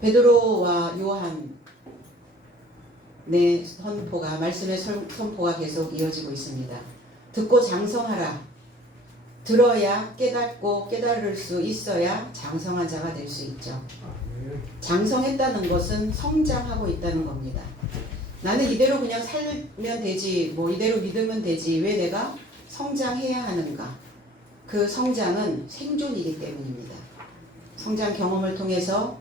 베드로와 요한의 선포가 말씀의 선포가 계속 이어지고 있습니다. 듣고 장성하라. 들어야 깨닫고 깨달을 수 있어야 장성한 자가 될 수 있죠. 장성했다는 것은 성장하고 있다는 겁니다. 나는 이대로 그냥 살면 되지, 뭐 이대로 믿으면 되지, 왜 내가 성장해야 하는가? 그 성장은 생존이기 때문입니다. 성장 경험을 통해서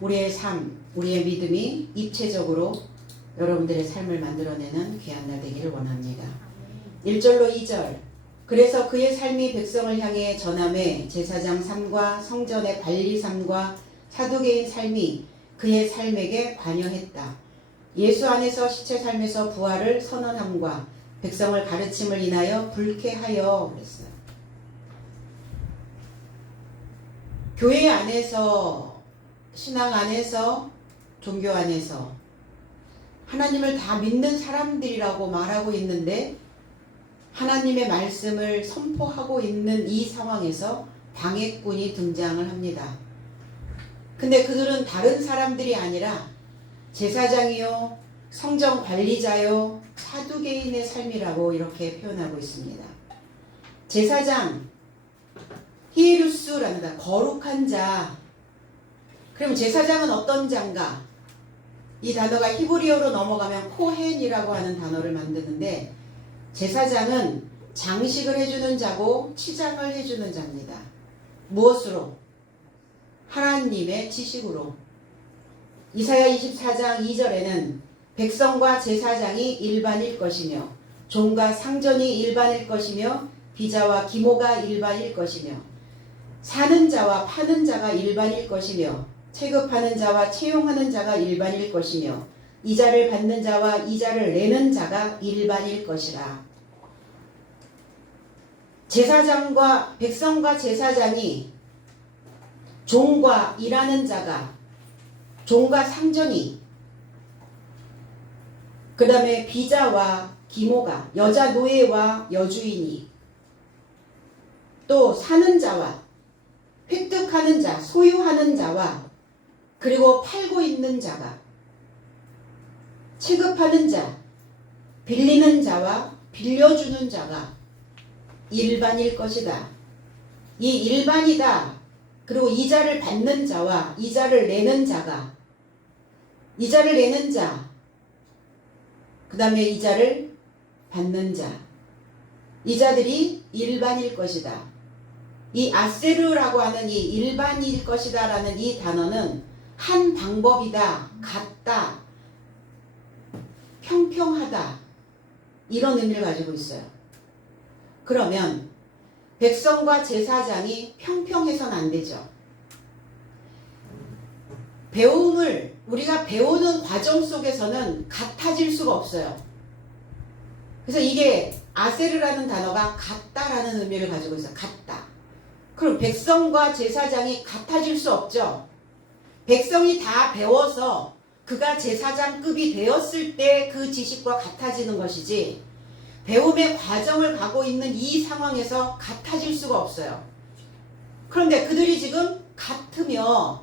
우리의 삶, 우리의 믿음이 입체적으로 여러분들의 삶을 만들어내는 귀한 날 되기를 원합니다. 1절로 2절. 그래서 그의 삶이 백성을 향해 전함에 제사장 삶과 성전의 관리 삶과 사두개인 삶이 그의 삶에게 관여했다. 예수 안에서 시체 삶에서 부활을 선언함과 백성을 가르침을 인하여 불쾌하여 그랬어요. 교회 안에서, 신앙 안에서, 종교 안에서 하나님을 다 믿는 사람들이라고 말하고 있는데 하나님의 말씀을 선포하고 있는 이 상황에서 방해꾼이 등장을 합니다. 근데 그들은 다른 사람들이 아니라 제사장이요, 성전 관리자요, 사두개인의 삶이라고 이렇게 표현하고 있습니다. 제사장, 히에루스라는 거룩한 자. 그럼 제사장은 어떤 자인가? 이 단어가 히브리어로 넘어가면 코헨이라고 하는 단어를 만드는데 제사장은 장식을 해주는 자고 치장을 해주는 자입니다. 무엇으로? 하나님의 지식으로. 이사야 24장 2절에는 백성과 제사장이 일반일 것이며 종과 상전이 일반일 것이며 비자와 기모가 일반일 것이며 사는 자와 파는 자가 일반일 것이며 체급하는 자와 채용하는 자가 일반일 것이며 이자를 받는 자와 이자를 내는 자가 일반일 것이라. 제사장과 백성과 제사장이 종과 일하는 자가 종과 상전이 그 다음에 비자와 기모가 여자 노예와 여주인이 또 사는 자와 획득하는 자, 소유하는 자와 그리고 팔고 있는 자가 취급하는 자, 빌리는 자와 빌려주는 자가 일반일 것이다. 이 일반이다. 그리고 이자를 받는 자와 이자를 내는 자가 이자를 내는 자, 그 다음에 이자를 받는 자, 이자들이 일반일 것이다. 이 아세르라고 하는 이 일반일 것이다 라는 이 단어는 한 방법이다, 같다, 평평하다 이런 의미를 가지고 있어요. 그러면 백성과 제사장이 평평해서는 안 되죠. 배움을 우리가 배우는 과정 속에서는 같아질 수가 없어요. 그래서 이게 아세르라는 단어가 같다라는 의미를 가지고 있어요. 같다. 그럼 백성과 제사장이 같아질 수 없죠. 백성이 다 배워서 그가 제사장급이 되었을 때 그 지식과 같아지는 것이지 배움의 과정을 가고 있는 이 상황에서 같아질 수가 없어요. 그런데 그들이 지금 같으며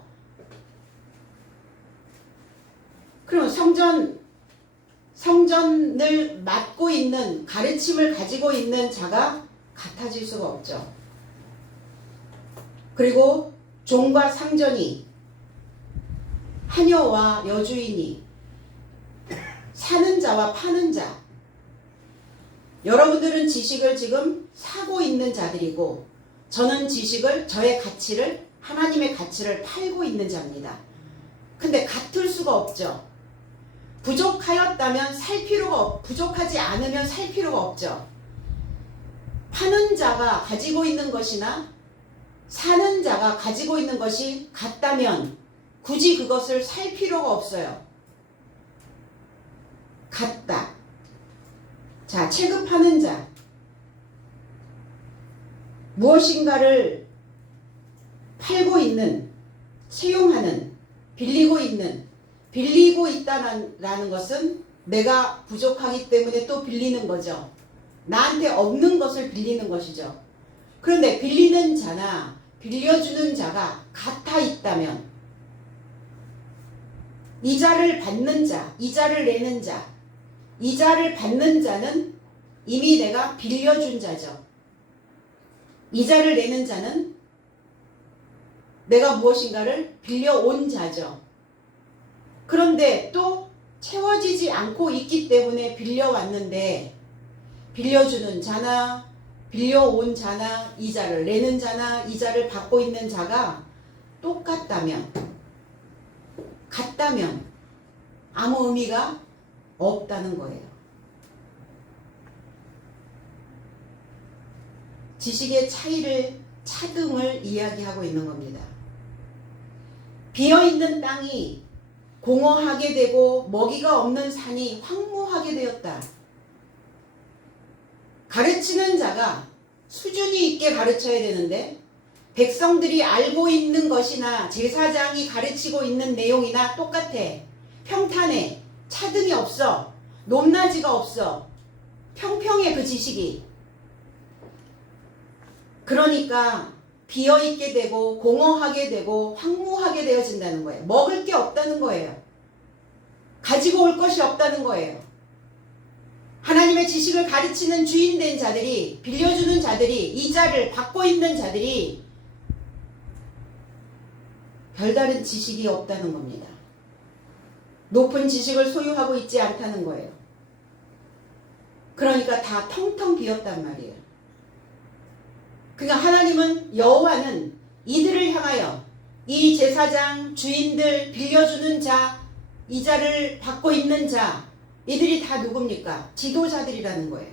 그럼 성전을 맡고 있는 가르침을 가지고 있는 자가 같아질 수가 없죠. 그리고 종과 상전이 하녀와 여주인이 사는 자와 파는 자 여러분들은 지식을 지금 사고 있는 자들이고 저는 지식을 저의 가치를 하나님의 가치를 팔고 있는 자입니다. 근데 같을 수가 없죠. 부족하였다면 살 필요가 부족하지 않으면 살 필요가 없죠. 파는 자가 가지고 있는 것이나 사는 자가 가지고 있는 것이 같다면 굳이 그것을 살 필요가 없어요. 같다. 자, 체급하는 자. 무엇인가를 팔고 있는, 채용하는, 빌리고 있다라는 것은 내가 부족하기 때문에 또 빌리는 거죠. 나한테 없는 것을 빌리는 것이죠. 그런데 빌리는 자나 빌려주는 자가 같아 있다면 이자를 받는 자, 이자를 내는 자, 이자를 받는 자는 이미 내가 빌려준 자죠. 이자를 내는 자는 내가 무엇인가를 빌려온 자죠. 그런데 또 채워지지 않고 있기 때문에 빌려왔는데 빌려주는 자나 빌려온 자나 이자를 내는 자나 이자를 받고 있는 자가 똑같다면 같다면 아무 의미가 없다는 거예요. 지식의 차등을 이야기하고 있는 겁니다. 비어있는 땅이 공허하게 되고 먹이가 없는 산이 황무하게 되었다. 가르치는 자가 수준이 있게 가르쳐야 되는데 백성들이 알고 있는 것이나 제사장이 가르치고 있는 내용이나 똑같아. 평탄해. 차등이 없어. 높낮이가 없어. 평평해 그 지식이. 그러니까 비어있게 되고 공허하게 되고 황무하게 되어진다는 거예요. 먹을 게 없다는 거예요. 가지고 올 것이 없다는 거예요. 하나님의 지식을 가르치는 주인된 자들이, 빌려주는 자들이, 이자를 받고 있는 자들이 별다른 지식이 없다는 겁니다. 높은 지식을 소유하고 있지 않다는 거예요. 그러니까 다 텅텅 비었단 말이에요. 그러니까 하나님은, 여호와는 이들을 향하여 이 제사장, 주인들, 빌려주는 자, 이자를 받고 있는 자, 이들이 다 누굽니까? 지도자들이라는 거예요.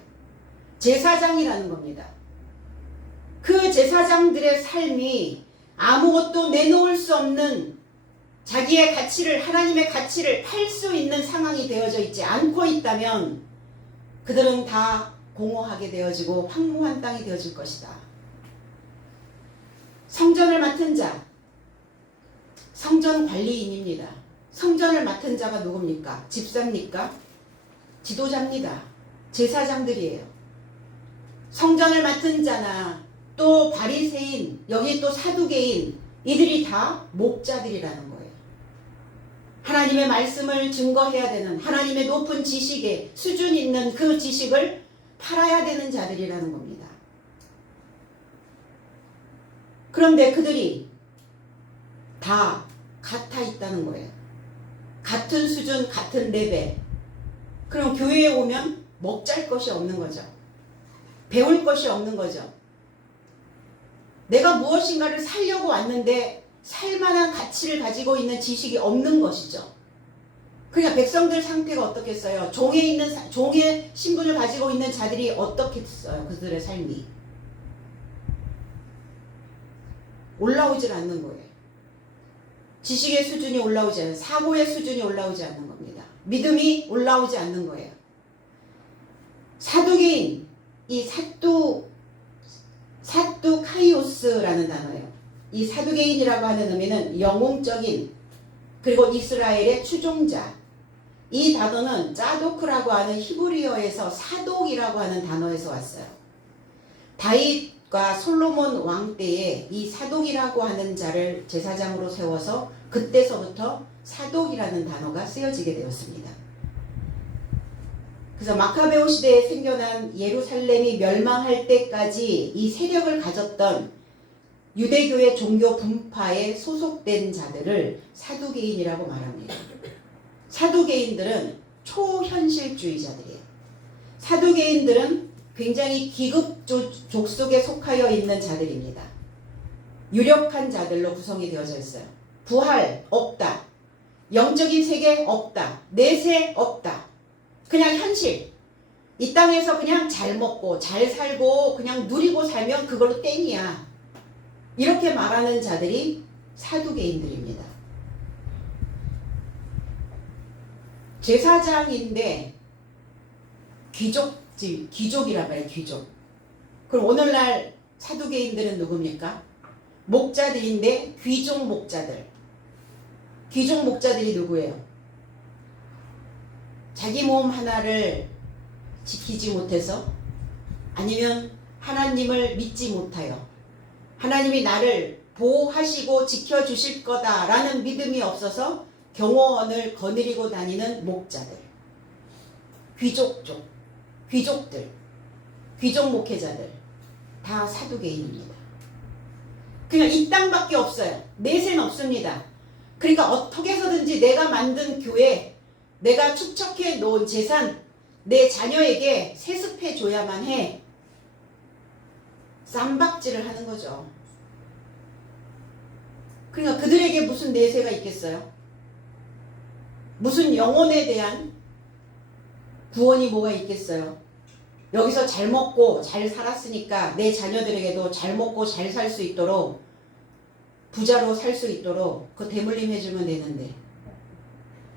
제사장이라는 겁니다. 그 제사장들의 삶이 아무것도 내놓을 수 없는 자기의 가치를, 하나님의 가치를 팔 수 있는 상황이 되어져 있지 않고 있다면 그들은 다 공허하게 되어지고 황무한 땅이 되어질 것이다. 성전을 맡은 자, 성전 관리인입니다. 성전을 맡은 자가 누굽니까? 집사입니까? 지도자입니다. 제사장들이에요. 성전을 맡은 자나 또 바리새인, 여기 또 사두개인, 이들이 다 목자들이라는 거예요. 하나님의 말씀을 증거해야 되는, 하나님의 높은 지식에 수준 있는 그 지식을 팔아야 되는 자들이라는 겁니다. 그런데 그들이 다 같아 있다는 거예요. 같은 수준, 같은 레벨. 그럼 교회에 오면 먹잘 것이 없는 거죠. 배울 것이 없는 거죠. 내가 무엇인가를 살려고 왔는데 살만한 가치를 가지고 있는 지식이 없는 것이죠. 그러니까 백성들 상태가 어떻겠어요? 종의 신분을 가지고 있는 자들이 어떻겠어요? 그들의 삶이 올라오질 않는 거예요. 지식의 수준이 올라오지 않는, 사고의 수준이 올라오지 않는 겁니다. 믿음이 올라오지 않는 거예요. 사두개인, 이 사두카이오스라는 단어예요. 이 사두개인이라고 하는 의미는 영웅적인, 그리고 이스라엘의 추종자. 이 단어는 짜도크라고 하는 히브리어에서 사독이라고 하는 단어에서 왔어요. 다윗과 솔로몬 왕 때에 이 사독이라고 하는 자를 제사장으로 세워서 그때서부터 사독이라는 단어가 쓰여지게 되었습니다. 그래서 마카베오 시대에 생겨난 예루살렘이 멸망할 때까지 이 세력을 가졌던 유대교의 종교 분파에 소속된 자들을 사두개인이라고 말합니다. 사두개인들은 초현실주의자들이에요. 사두개인들은 굉장히 기급족 속에 속하여 있는 자들입니다. 유력한 자들로 구성이 되어져 있어요. 부활 없다. 영적인 세계 없다. 내세 없다. 그냥 현실. 이 땅에서 그냥 잘 먹고 잘 살고 그냥 누리고 살면 그걸로 땡이야. 이렇게 말하는 자들이 사두개인들입니다. 제사장인데 귀족이란 말이에요. 귀족. 그럼 오늘날 사두개인들은 누굽니까? 목자들인데 귀족 목자들. 귀족 목자들이 누구예요? 자기 몸 하나를 지키지 못해서, 아니면 하나님을 믿지 못하여, 하나님이 나를 보호하시고 지켜주실 거다라는 믿음이 없어서 경호원을 거느리고 다니는 목자들, 귀족들, 귀족 목회자들 다 사두개인입니다. 그냥 이 땅밖에 없어요. 내세는 없습니다. 그러니까 어떻게 해서든지 내가 만든 교회, 내가 축적해 놓은 재산, 내 자녀에게 세습해 줘야만 해. 쌈박질을 하는 거죠. 그러니까 그들에게 무슨 내세가 있겠어요? 무슨 영혼에 대한 구원이 뭐가 있겠어요? 여기서 잘 먹고 잘 살았으니까 내 자녀들에게도 잘 먹고 잘 살 수 있도록, 부자로 살 수 있도록 그 대물림 해주면 되는데,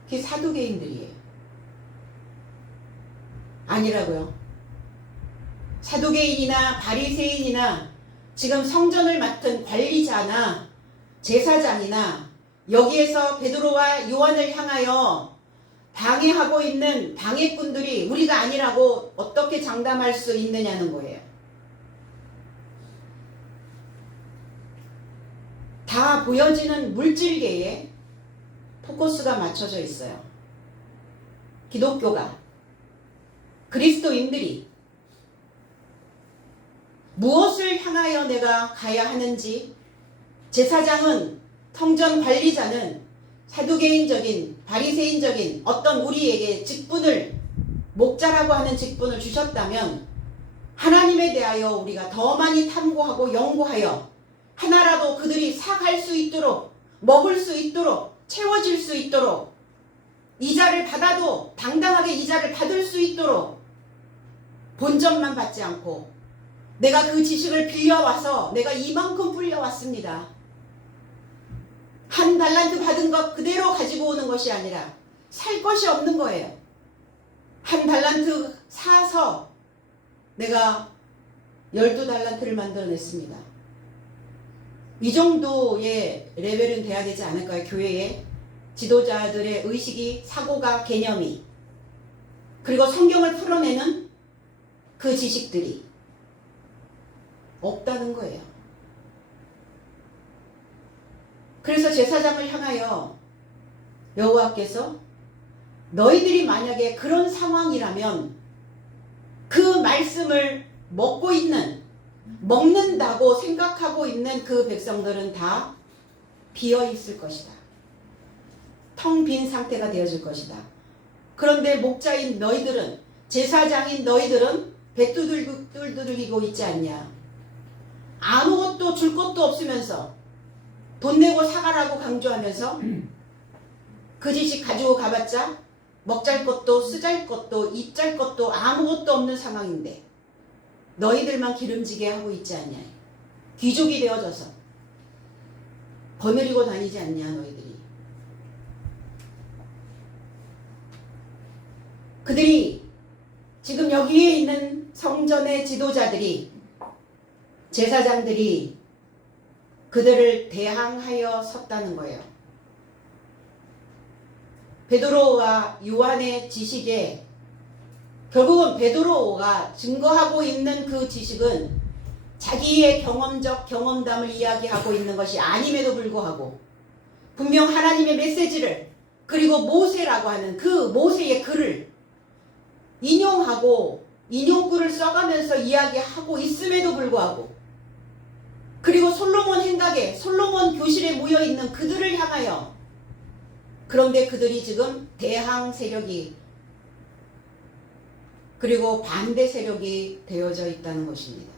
그게 사두개인들이에요. 아니라고요. 사두개인이나 바리새인이나 지금 성전을 맡은 관리자나 제사장이나 여기에서 베드로와 요한을 향하여 방해하고 있는 방해꾼들이 우리가 아니라고 어떻게 장담할 수 있느냐는 거예요. 다 보여지는 물질계에 포커스가 맞춰져 있어요. 기독교가, 그리스도인들이 무엇을 향하여 내가 가야 하는지, 제사장은, 성전 관리자는 사두개인적인, 바리새인적인 어떤 우리에게 직분을, 목자라고 하는 직분을 주셨다면 하나님에 대하여 우리가 더 많이 탐구하고 연구하여 하나라도 그들이 사갈 수 있도록, 먹을 수 있도록, 채워질 수 있도록, 이자를 받아도 당당하게 이자를 받을 수 있도록 본전만 받지 않고, 내가 그 지식을 빌려와서 내가 이만큼 불려왔습니다. 한 달란트 받은 것 그대로 가지고 오는 것이 아니라 살 것이 없는 거예요. 한 달란트 사서 내가 12달란트를 만들어냈습니다. 이 정도의 레벨은 돼야 되지 않을까요? 교회에 지도자들의 의식이, 사고가, 개념이, 그리고 성경을 풀어내는 그 지식들이 없다는 거예요. 그래서 제사장을 향하여 여호와께서 너희들이 만약에 그런 상황이라면 그 말씀을 먹는다고 생각하고 있는 그 백성들은 다 비어 있을 것이다. 텅 빈 상태가 되어질 것이다. 그런데 목자인 너희들은, 제사장인 너희들은 배 두들기고 있지 않냐. 아무것도 줄 것도 없으면서 돈 내고 사가라고 강조하면서 그 지식 가지고 가봤자 먹잘 것도 쓰잘 것도 입잘 것도 아무것도 없는 상황인데 너희들만 기름지게 하고 있지 않냐. 귀족이 되어져서 거느리고 다니지 않냐 너희들이. 그들이 지금 여기에 있는 성전의 지도자들이, 제사장들이 그들을 대항하여 섰다는 거예요. 베드로와 요한의 지식에, 결국은 베드로가 증거하고 있는 그 지식은 자기의 경험담을 이야기하고 있는 것이 아님에도 불구하고 분명 하나님의 메시지를, 그리고 모세라고 하는 그 모세의 글을 인용하고 인용글을 써가면서 이야기하고 있음에도 불구하고, 그리고 솔로몬 행각에, 솔로몬 교실에 모여있는 그들을 향하여, 그런데 그들이 지금 대항 세력이, 그리고 반대 세력이 되어져 있다는 것입니다.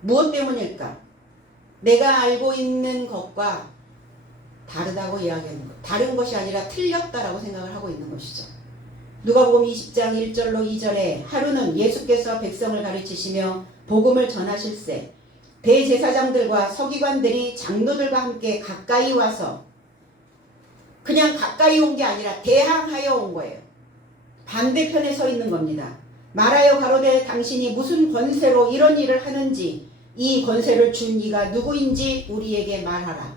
무엇 때문일까? 내가 알고 있는 것과 다르다고 이야기하는 것, 다른 것이 아니라 틀렸다라고 생각을 하고 있는 것이죠. 누가복음 20장 1절로 2절에 하루는 예수께서 백성을 가르치시며 복음을 전하실세 대제사장들과 서기관들이 장로들과 함께 가까이 와서, 그냥 가까이 온 게 아니라 대항하여 온 거예요. 반대편에 서 있는 겁니다. 말하여 가로되 당신이 무슨 권세로 이런 일을 하는지, 이 권세를 준 이가 누구인지 우리에게 말하라.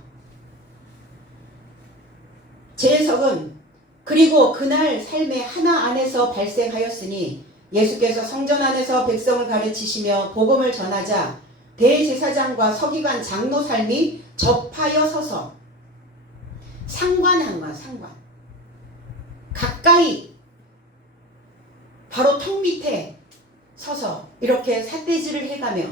재석은 그리고 그날 삶의 하나 안에서 발생하였으니 예수께서 성전 안에서 백성을 가르치시며 복음을 전하자 대제사장과 서기관 장로 삶이 접하여 서서 상관한 거야, 상관. 가까이 바로 턱 밑에 서서 이렇게 삿대질을 해가며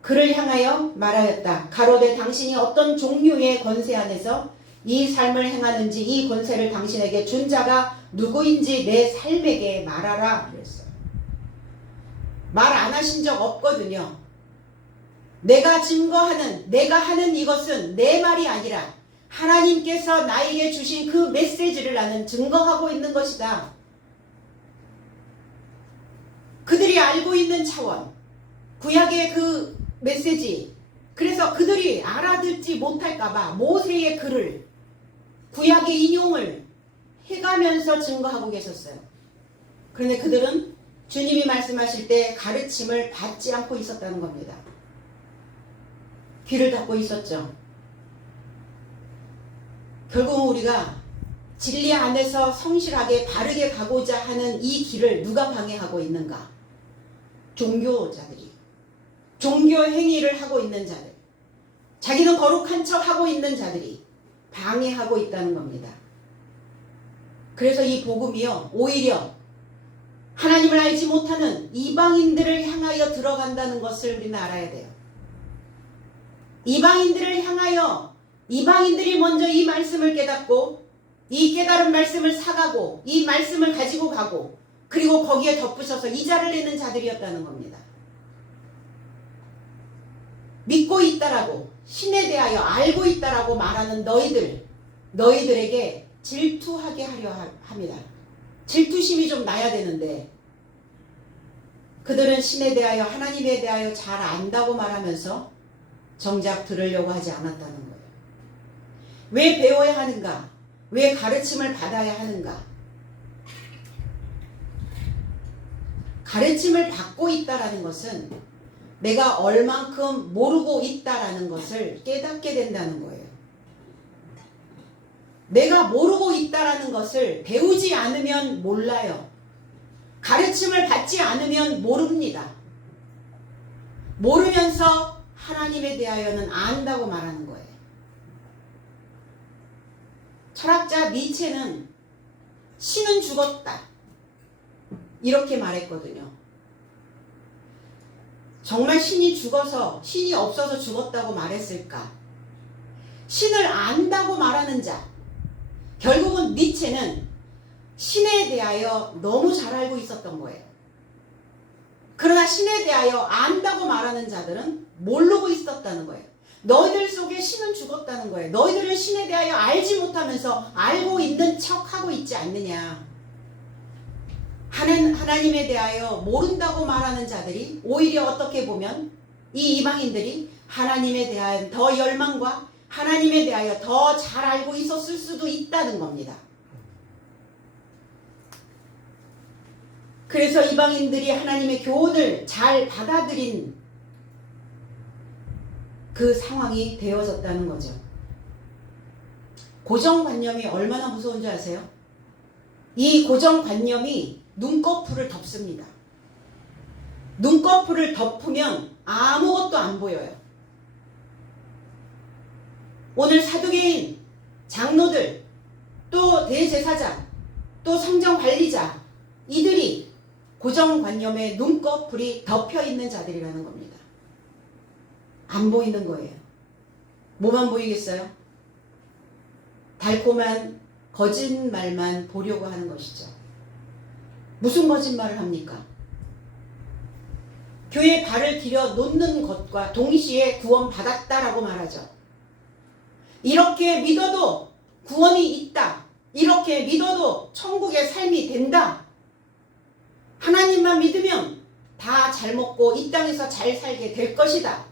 그를 향하여 말하였다. 가로되 당신이 어떤 종류의 권세 안에서 이 삶을 행하는지 이 권세를 당신에게 준 자가 누구인지 내 삶에게 말하라 그랬어요. 말 안 하신 적 없거든요. 내가 증거하는, 내가 하는 이것은 내 말이 아니라 하나님께서 나에게 주신 그 메시지를 나는 증거하고 있는 것이다. 그들이 알고 있는 차원, 구약의 그 메시지, 그래서 그들이 알아듣지 못할까봐 모세의 글을, 구약의 인용을 해가면서 증거하고 계셨어요. 그런데 그들은 주님이 말씀하실 때 가르침을 받지 않고 있었다는 겁니다. 귀를 닫고 있었죠. 결국은 우리가 진리 안에서 성실하게 바르게 가고자 하는 이 길을 누가 방해하고 있는가? 종교자들이. 종교 행위를 하고 있는 자들. 자기는 거룩한 척 하고 있는 자들이 방해하고 있다는 겁니다. 그래서 이 복음이요, 오히려 하나님을 알지 못하는 이방인들을 향하여 들어간다는 것을 우리는 알아야 돼요. 이방인들을 향하여 이방인들이 먼저 이 말씀을 깨닫고 이 깨달은 말씀을 사가고 이 말씀을 가지고 가고 그리고 거기에 덧붙여서 이자를 내는 자들이었다는 겁니다. 믿고 있다라고 신에 대하여 알고 있다라고 말하는 너희들에게 질투하게 하려 합니다. 질투심이 좀 나야 되는데 그들은 신에 대하여 하나님에 대하여 잘 안다고 말하면서 정작 들으려고 하지 않았다는 거예요. 왜 배워야 하는가? 왜 가르침을 받아야 하는가? 가르침을 받고 있다라는 것은 내가 얼만큼 모르고 있다라는 것을 깨닫게 된다는 거예요. 내가 모르고 있다라는 것을 배우지 않으면 몰라요. 가르침을 받지 않으면 모릅니다. 모르면서 하나님에 대하여는 안다고 말하는 거예요. 철학자 니체는 신은 죽었다. 이렇게 말했거든요. 정말 신이 죽어서, 신이 없어서 죽었다고 말했을까? 신을 안다고 말하는 자. 결국은 니체는 신에 대하여 너무 잘 알고 있었던 거예요. 그러나 신에 대하여 안다고 말하는 자들은 모르고 있었다는 거예요. 너희들 속에 신은 죽었다는 거예요. 너희들은 신에 대하여 알지 못하면서 알고 있는 척하고 있지 않느냐. 하나님에 대하여 모른다고 말하는 자들이 오히려 어떻게 보면 이 이방인들이 하나님에 대한 더 열망과 하나님에 대하여 더 잘 알고 있었을 수도 있다는 겁니다. 그래서 이방인들이 하나님의 교훈을 잘 받아들인 그 상황이 되어졌다는 거죠. 고정관념이 얼마나 무서운지 아세요? 이 고정관념이 눈꺼풀을 덮습니다. 눈꺼풀을 덮으면 아무것도 안 보여요. 오늘 사두개인, 장로들, 또 대제사장, 또 성정관리자, 이들이 고정관념에 눈꺼풀이 덮여있는 자들이라는 겁니다. 안 보이는 거예요. 뭐만 보이겠어요? 달콤한 거짓말만 보려고 하는 것이죠. 무슨 거짓말을 합니까? 교회에 발을 들여 놓는 것과 동시에 구원받았다라고 말하죠. 이렇게 믿어도 구원이 있다. 이렇게 믿어도 천국의 삶이 된다. 하나님만 믿으면 다 잘 먹고 이 땅에서 잘 살게 될 것이다.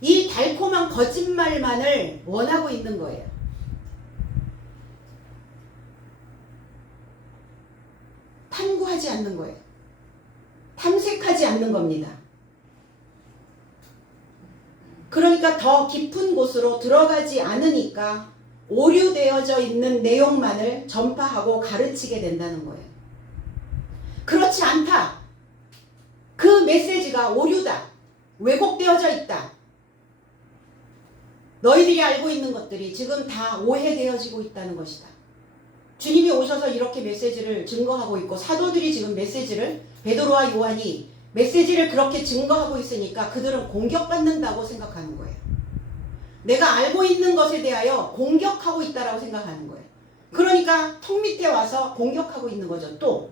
이 달콤한 거짓말만을 원하고 있는 거예요. 탐구하지 않는 거예요. 탐색하지 않는 겁니다. 그러니까 더 깊은 곳으로 들어가지 않으니까 오류되어져 있는 내용만을 전파하고 가르치게 된다는 거예요. 그렇지 않다. 그 메시지가 오류다. 왜곡되어져 있다. 너희들이 알고 있는 것들이 지금 다 오해되어지고 있다는 것이다. 주님이 오셔서 이렇게 메시지를 증거하고 있고 사도들이 지금 메시지를 베드로와 요한이 메시지를 그렇게 증거하고 있으니까 그들은 공격받는다고 생각하는 거예요. 내가 알고 있는 것에 대하여 공격하고 있다라고 생각하는 거예요. 그러니까 턱 밑에 와서 공격하고 있는 거죠. 또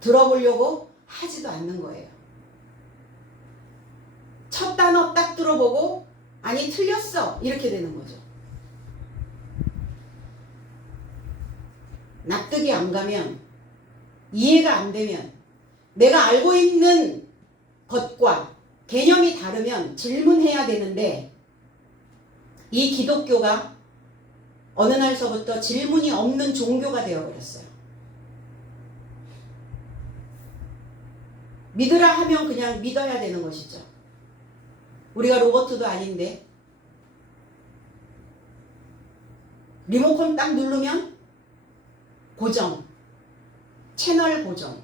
들어보려고 하지도 않는 거예요. 첫 단어 딱 들어보고 아니 틀렸어 이렇게 되는 거죠. 납득이 안 가면, 이해가 안 되면, 내가 알고 있는 것과 개념이 다르면 질문해야 되는데 이 기독교가 어느 날서부터 질문이 없는 종교가 되어버렸어요. 믿으라 하면 그냥 믿어야 되는 것이죠. 우리가 로봇도 아닌데 리모컨 딱 누르면 고정, 채널 고정.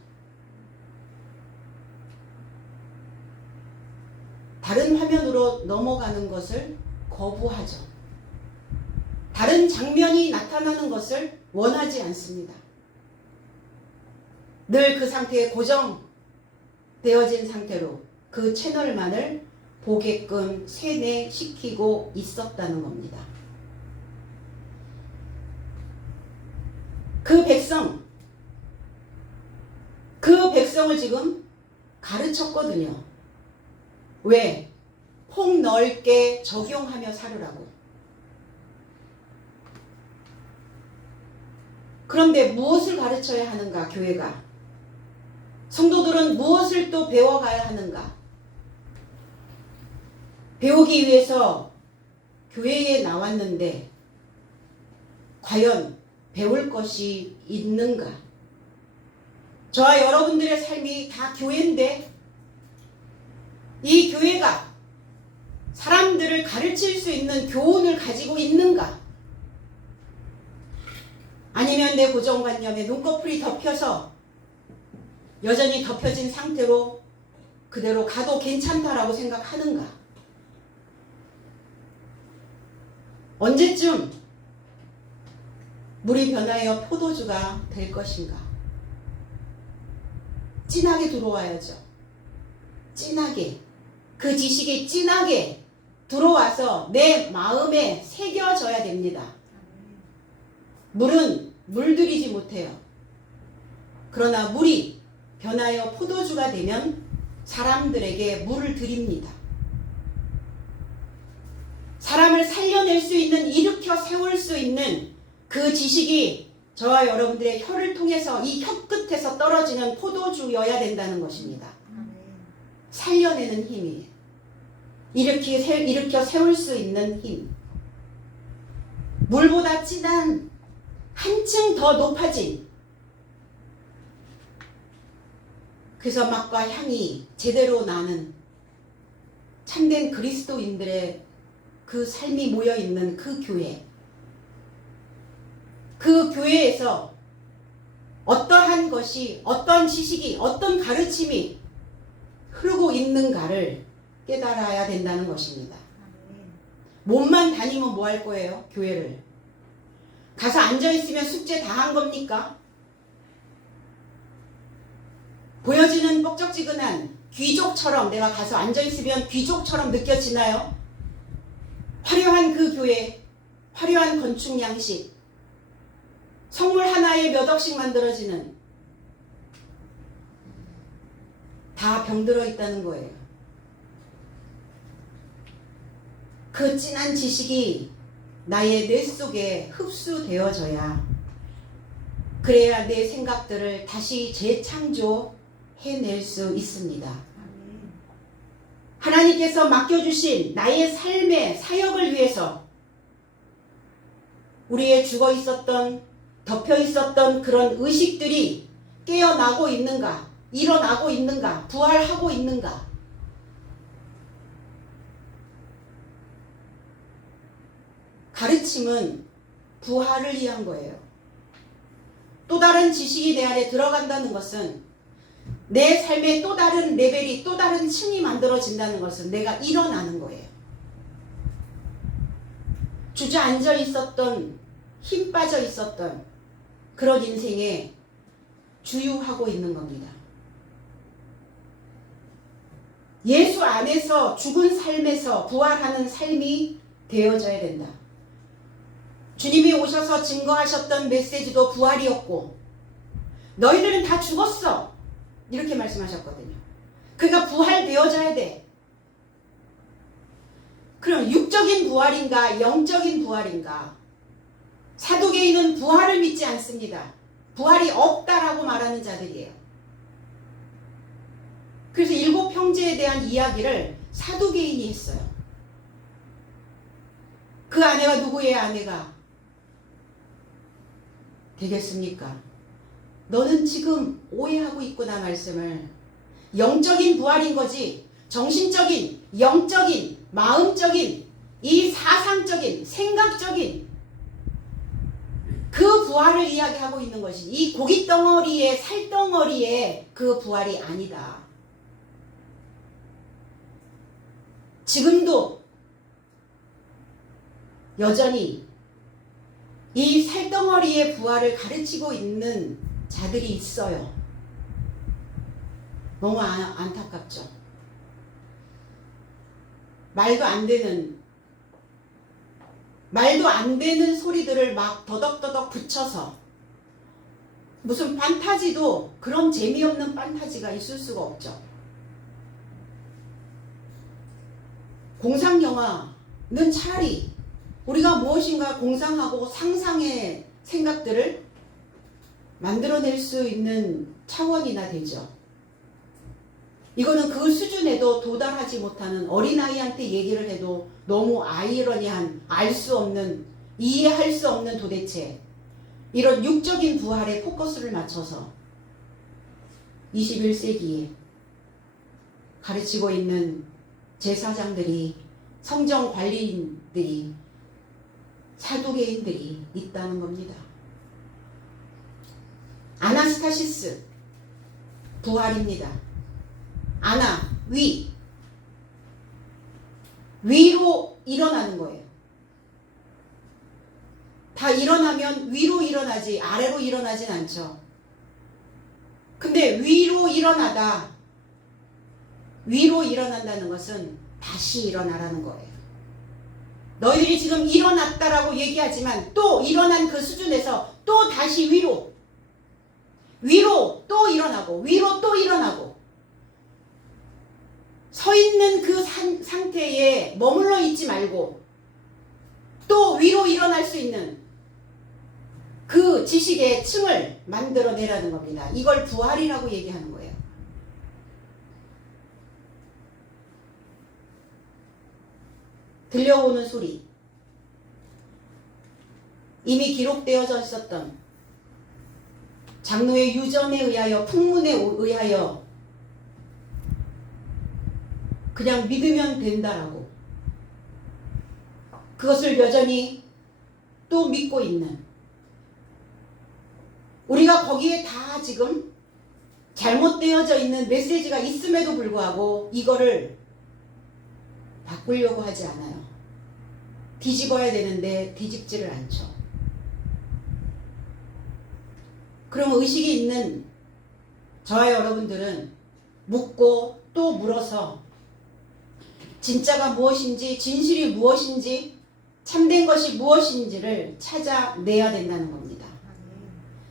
다른 화면으로 넘어가는 것을 거부하죠. 다른 장면이 나타나는 것을 원하지 않습니다. 늘 그 상태에 고정되어진 상태로 그 채널만을 보게끔 세뇌시키고 있었다는 겁니다. 그 백성을 지금 가르쳤거든요. 왜? 폭넓게 적용하며 살으라고. 그런데 무엇을 가르쳐야 하는가, 교회가? 성도들은 무엇을 또 배워가야 하는가? 배우기 위해서 교회에 나왔는데 과연 배울 것이 있는가? 저와 여러분들의 삶이 다 교회인데 이 교회가 사람들을 가르칠 수 있는 교훈을 가지고 있는가? 아니면 내 고정관념에 눈꺼풀이 덮여서 여전히 덮여진 상태로 그대로 가도 괜찮다라고 생각하는가? 언제쯤 물이 변하여 포도주가 될 것인가? 진하게 들어와야죠. 진하게. 그 지식이 진하게 들어와서 내 마음에 새겨져야 됩니다. 물은 물들이지 못해요. 그러나 물이 변하여 포도주가 되면 사람들에게 물을 드립니다. 사람을 살려낼 수 있는, 일으켜 세울 수 있는 그 지식이 저와 여러분들의 혀를 통해서 이 혀 끝에서 떨어지는 포도주여야 된다는 것입니다. 살려내는 힘이, 일으켜 세울 수 있는 힘. 물보다 진한, 한층 더 높아진, 그래서 맛과 향이 제대로 나는 참된 그리스도인들의 그 삶이 모여있는 그 교회. 그 교회에서 어떠한 것이, 어떤 지식이, 어떤 가르침이 흐르고 있는가를 깨달아야 된다는 것입니다. 몸만 다니면 뭐 할 거예요? 교회를. 가서 앉아있으면 숙제 다 한 겁니까? 보여지는 뻑적지근한 귀족처럼 내가 가서 앉아있으면 귀족처럼 느껴지나요? 화려한 그 교회, 화려한 건축 양식, 성물 하나에 몇 억씩 만들어지는, 다 병들어 있다는 거예요. 그 진한 지식이 나의 뇌 속에 흡수되어져야, 그래야 내 생각들을 다시 재창조해낼 수 있습니다. 하나님께서 맡겨주신 나의 삶의 사역을 위해서 우리의 죽어 있었던, 덮여 있었던 그런 의식들이 깨어나고 있는가, 일어나고 있는가, 부활하고 있는가. 가르침은 부활을 위한 거예요. 또 다른 지식이 내 안에 들어간다는 것은 내 삶의 또 다른 레벨이, 또 다른 층이 만들어진다는 것은 내가 일어나는 거예요. 주저앉아 있었던, 힘 빠져 있었던 그런 인생에 주유하고 있는 겁니다. 예수 안에서 죽은 삶에서 부활하는 삶이 되어져야 된다. 주님이 오셔서 증거하셨던 메시지도 부활이었고 너희들은 다 죽었어 이렇게 말씀하셨거든요. 그러니까 부활되어져야 돼. 그럼 육적인 부활인가 영적인 부활인가? 사두개인은 부활을 믿지 않습니다. 부활이 없다라고 말하는 자들이에요. 그래서 일곱 형제에 대한 이야기를 사두개인이 했어요. 그 아내가 누구의 아내가 되겠습니까? 너는 지금 오해하고 있구나 말씀을. 영적인 부활인 거지 정신적인, 영적인, 마음적인, 이 사상적인, 생각적인 그 부활을 이야기하고 있는 것이 이 고깃덩어리의 살덩어리의 그 부활이 아니다. 지금도 여전히 이 살덩어리의 부활을 가르치고 있는 자들이 있어요. 너무 안타깝죠. 말도 안 되는 소리들을 막 더덕더덕 붙여서 무슨 판타지도 그런 재미없는 판타지가 있을 수가 없죠. 공상영화는 차라리 우리가 무엇인가 공상하고 상상의 생각들을 만들어낼 수 있는 차원이나 되죠. 이거는 그 수준에도 도달하지 못하는 어린아이한테 얘기를 해도 너무 아이러니한, 알 수 없는, 이해할 수 없는 도대체 이런 육적인 부활에 포커스를 맞춰서 21세기에 가르치고 있는 제사장들이, 성정 관리인들이, 사두개인들이 있다는 겁니다. 아나스타시스 부활입니다. 아나, 위로 일어나는 거예요. 다 일어나면 위로 일어나지 아래로 일어나진 않죠. 근데 위로 일어난다는 것은 다시 일어나라는 거예요. 너희들이 지금 일어났다라고 얘기하지만 또 일어난 그 수준에서 또 다시 위로 또 일어나고 위로 또 일어나고 서 있는 그 상태에 머물러 있지 말고 또 위로 일어날 수 있는 그 지식의 층을 만들어내라는 겁니다. 이걸 부활이라고 얘기하는 거예요. 들려오는 소리, 이미 기록되어져 있었던 장로의 유전에 의하여, 풍문에 의하여 그냥 믿으면 된다라고 그것을 여전히 또 믿고 있는, 우리가 거기에 다 지금 잘못되어져 있는 메시지가 있음에도 불구하고 이거를 바꾸려고 하지 않아요. 뒤집어야 되는데 뒤집지를 않죠. 그럼 의식이 있는 저와 여러분들은 묻고 또 물어서 진짜가 무엇인지, 진실이 무엇인지, 참된 것이 무엇인지를 찾아내야 된다는 겁니다.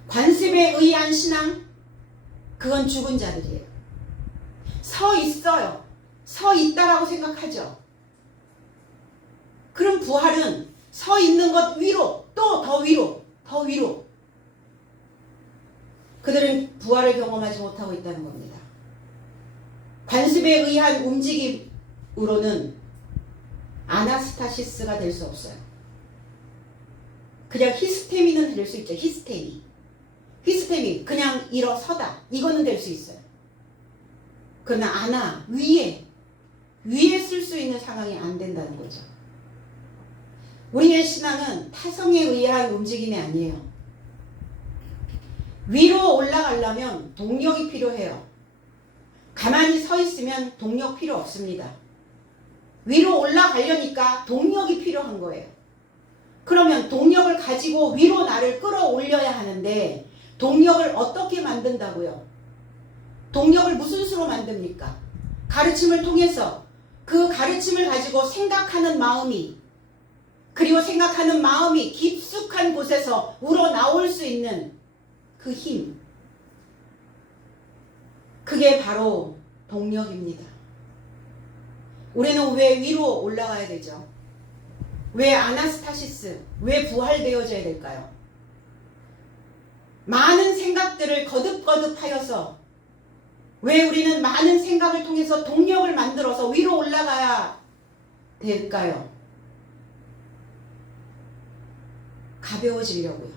관습에 의한 신앙, 그건 죽은 자들이에요. 서 있어요. 서 있다라고 생각하죠. 그럼 부활은 서 있는 것 위로, 또 더 위로, 더 위로. 그들은 부활을 경험하지 못하고 있다는 겁니다. 관습에 의한 움직임으로는 아나스타시스가 될 수 없어요. 그냥 히스테미는 될 수 있죠. 히스테미 그냥 일어서다, 이거는 될 수 있어요. 그러나 아나, 위에 쓸 수 있는 상황이 안 된다는 거죠. 우리의 신앙은 타성에 의한 움직임이 아니에요. 위로 올라가려면 동력이 필요해요. 가만히 서 있으면 동력 필요 없습니다. 위로 올라가려니까 동력이 필요한 거예요. 그러면 동력을 가지고 위로 나를 끌어올려야 하는데 동력을 어떻게 만든다고요? 동력을 무슨 수로 만듭니까? 가르침을 통해서 그 가르침을 가지고 생각하는 마음이, 그리고 생각하는 마음이 깊숙한 곳에서 우러나올 수 있는 그 힘, 그게 바로 동력입니다. 우리는 왜 위로 올라가야 되죠? 왜 아나스타시스, 왜 부활되어져야 될까요? 많은 생각들을 거듭거듭하여서 왜 우리는 많은 생각을 통해서 동력을 만들어서 위로 올라가야 될까요? 가벼워지려고요.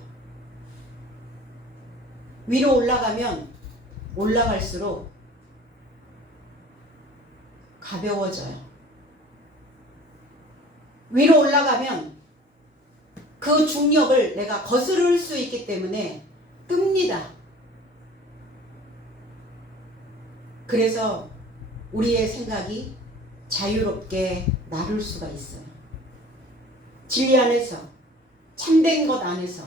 위로 올라가면 올라갈수록 가벼워져요. 위로 올라가면 그 중력을 내가 거스를 수 있기 때문에 뜹니다. 그래서 우리의 생각이 자유롭게 나를 수가 있어요. 진리 안에서, 참된 것 안에서.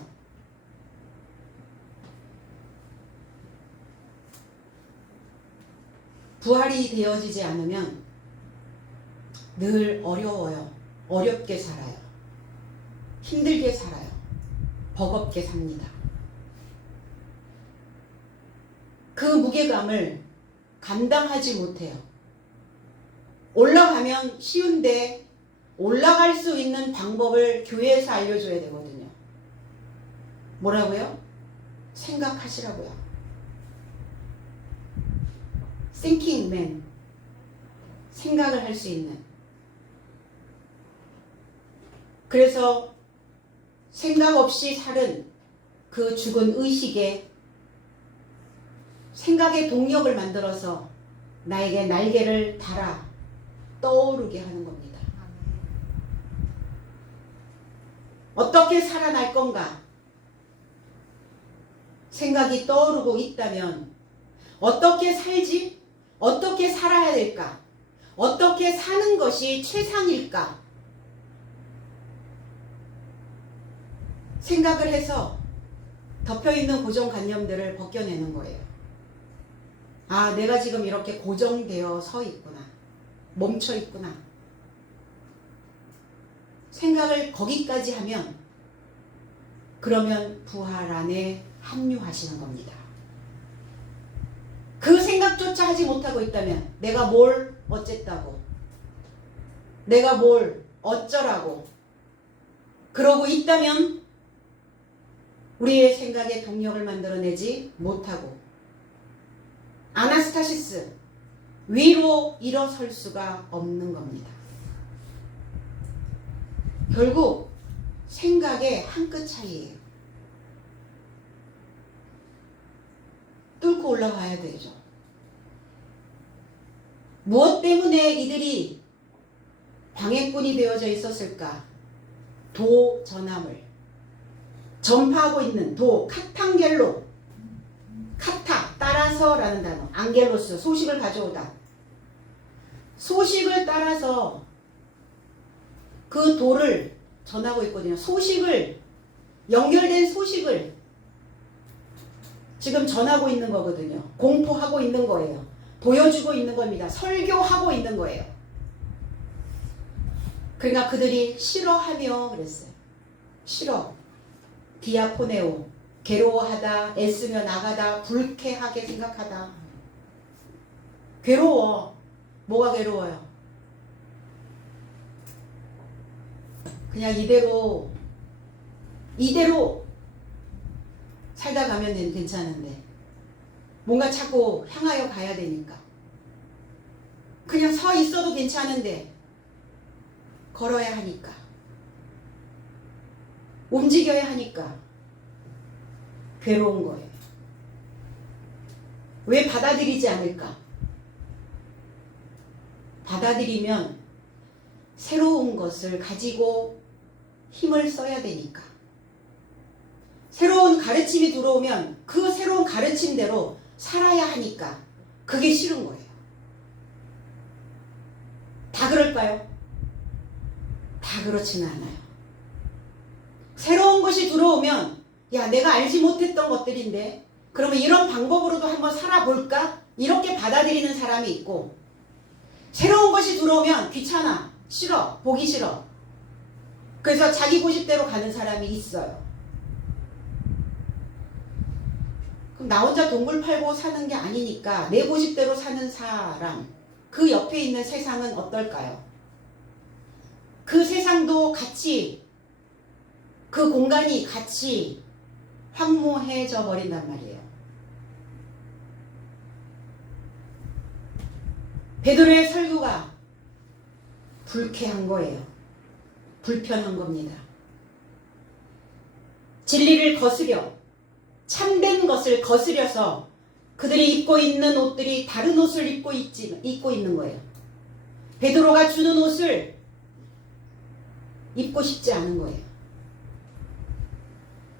부활이 되어지지 않으면 늘 어려워요. 어렵게 살아요. 힘들게 살아요. 버겁게 삽니다. 그 무게감을 감당하지 못해요. 올라가면 쉬운데 올라갈 수 있는 방법을 교회에서 알려줘야 되거든요. 뭐라고요? 생각하시라고요. Thinking man. 생각을 할 수 있는. 그래서 생각 없이 살은 그 죽은 의식에 생각의 동력을 만들어서 나에게 날개를 달아 떠오르게 하는 겁니다. 어떻게 살아날 건가? 생각이 떠오르고 있다면 어떻게 살지? 어떻게 살아야 될까? 어떻게 사는 것이 최상일까? 생각을 해서 덮여있는 고정관념들을 벗겨내는 거예요. 아, 내가 지금 이렇게 고정되어 서 있구나. 멈춰 있구나. 생각을 거기까지 하면 그러면 부활 안에 합류하시는 겁니다. 그 생각조차 하지 못하고 있다면 내가 뭘 어쨌다고, 내가 뭘 어쩌라고 그러고 있다면 우리의 생각에 동력을 만들어내지 못하고 아나스타시스, 위로 일어설 수가 없는 겁니다. 결국 생각의 한 끗 차이예요. 뚫고 올라가야 되죠. 무엇 때문에 이들이 방해꾼이 되어져 있었을까? 도 전함을 전파하고 있는 도, 카탕겔로, 카타, 따라서라는 단어, 안겔로스, 소식을 가져오다. 소식을 따라서 그 도를 전하고 있거든요. 소식을, 연결된 소식을 지금 전하고 있는 거거든요. 공포하고 있는 거예요. 보여주고 있는 겁니다. 설교하고 있는 거예요. 그러니까 그들이 싫어하며 그랬어요. 싫어. 디아포네오. 괴로워하다, 애쓰며 나가다, 불쾌하게 생각하다. 괴로워. 뭐가 괴로워요? 그냥 이대로 살다 가면 괜찮은데 뭔가 자꾸 향하여 가야 되니까 그냥 서 있어도 괜찮은데 걸어야 하니까 움직여야 하니까 괴로운 거예요. 왜 받아들이지 않을까? 받아들이면 새로운 것을 가지고 힘을 써야 되니까. 새로운 가르침이 들어오면 그 새로운 가르침대로 살아야 하니까 그게 싫은 거예요. 다 그럴까요? 다 그렇지는 않아요. 새로운 것이 들어오면 야, 내가 알지 못했던 것들인데 그러면 이런 방법으로도 한번 살아볼까? 이렇게 받아들이는 사람이 있고, 새로운 것이 들어오면 귀찮아, 싫어, 보기 싫어. 그래서 자기 고집대로 가는 사람이 있어요. 그럼 나 혼자 동물 팔고 사는 게 아니니까 내 고집대로 사는 사람, 그 옆에 있는 세상은 어떨까요? 그 세상도 같이, 그 공간이 같이 황무해져 버린단 말이에요. 베드로의 설교가 불쾌한 거예요. 불편한 겁니다. 진리를 거스려, 참된 것을 거스려서 그들이 입고 있는 옷들이 다른 옷을 입고 있는 거예요. 베드로가 주는 옷을 입고 싶지 않은 거예요.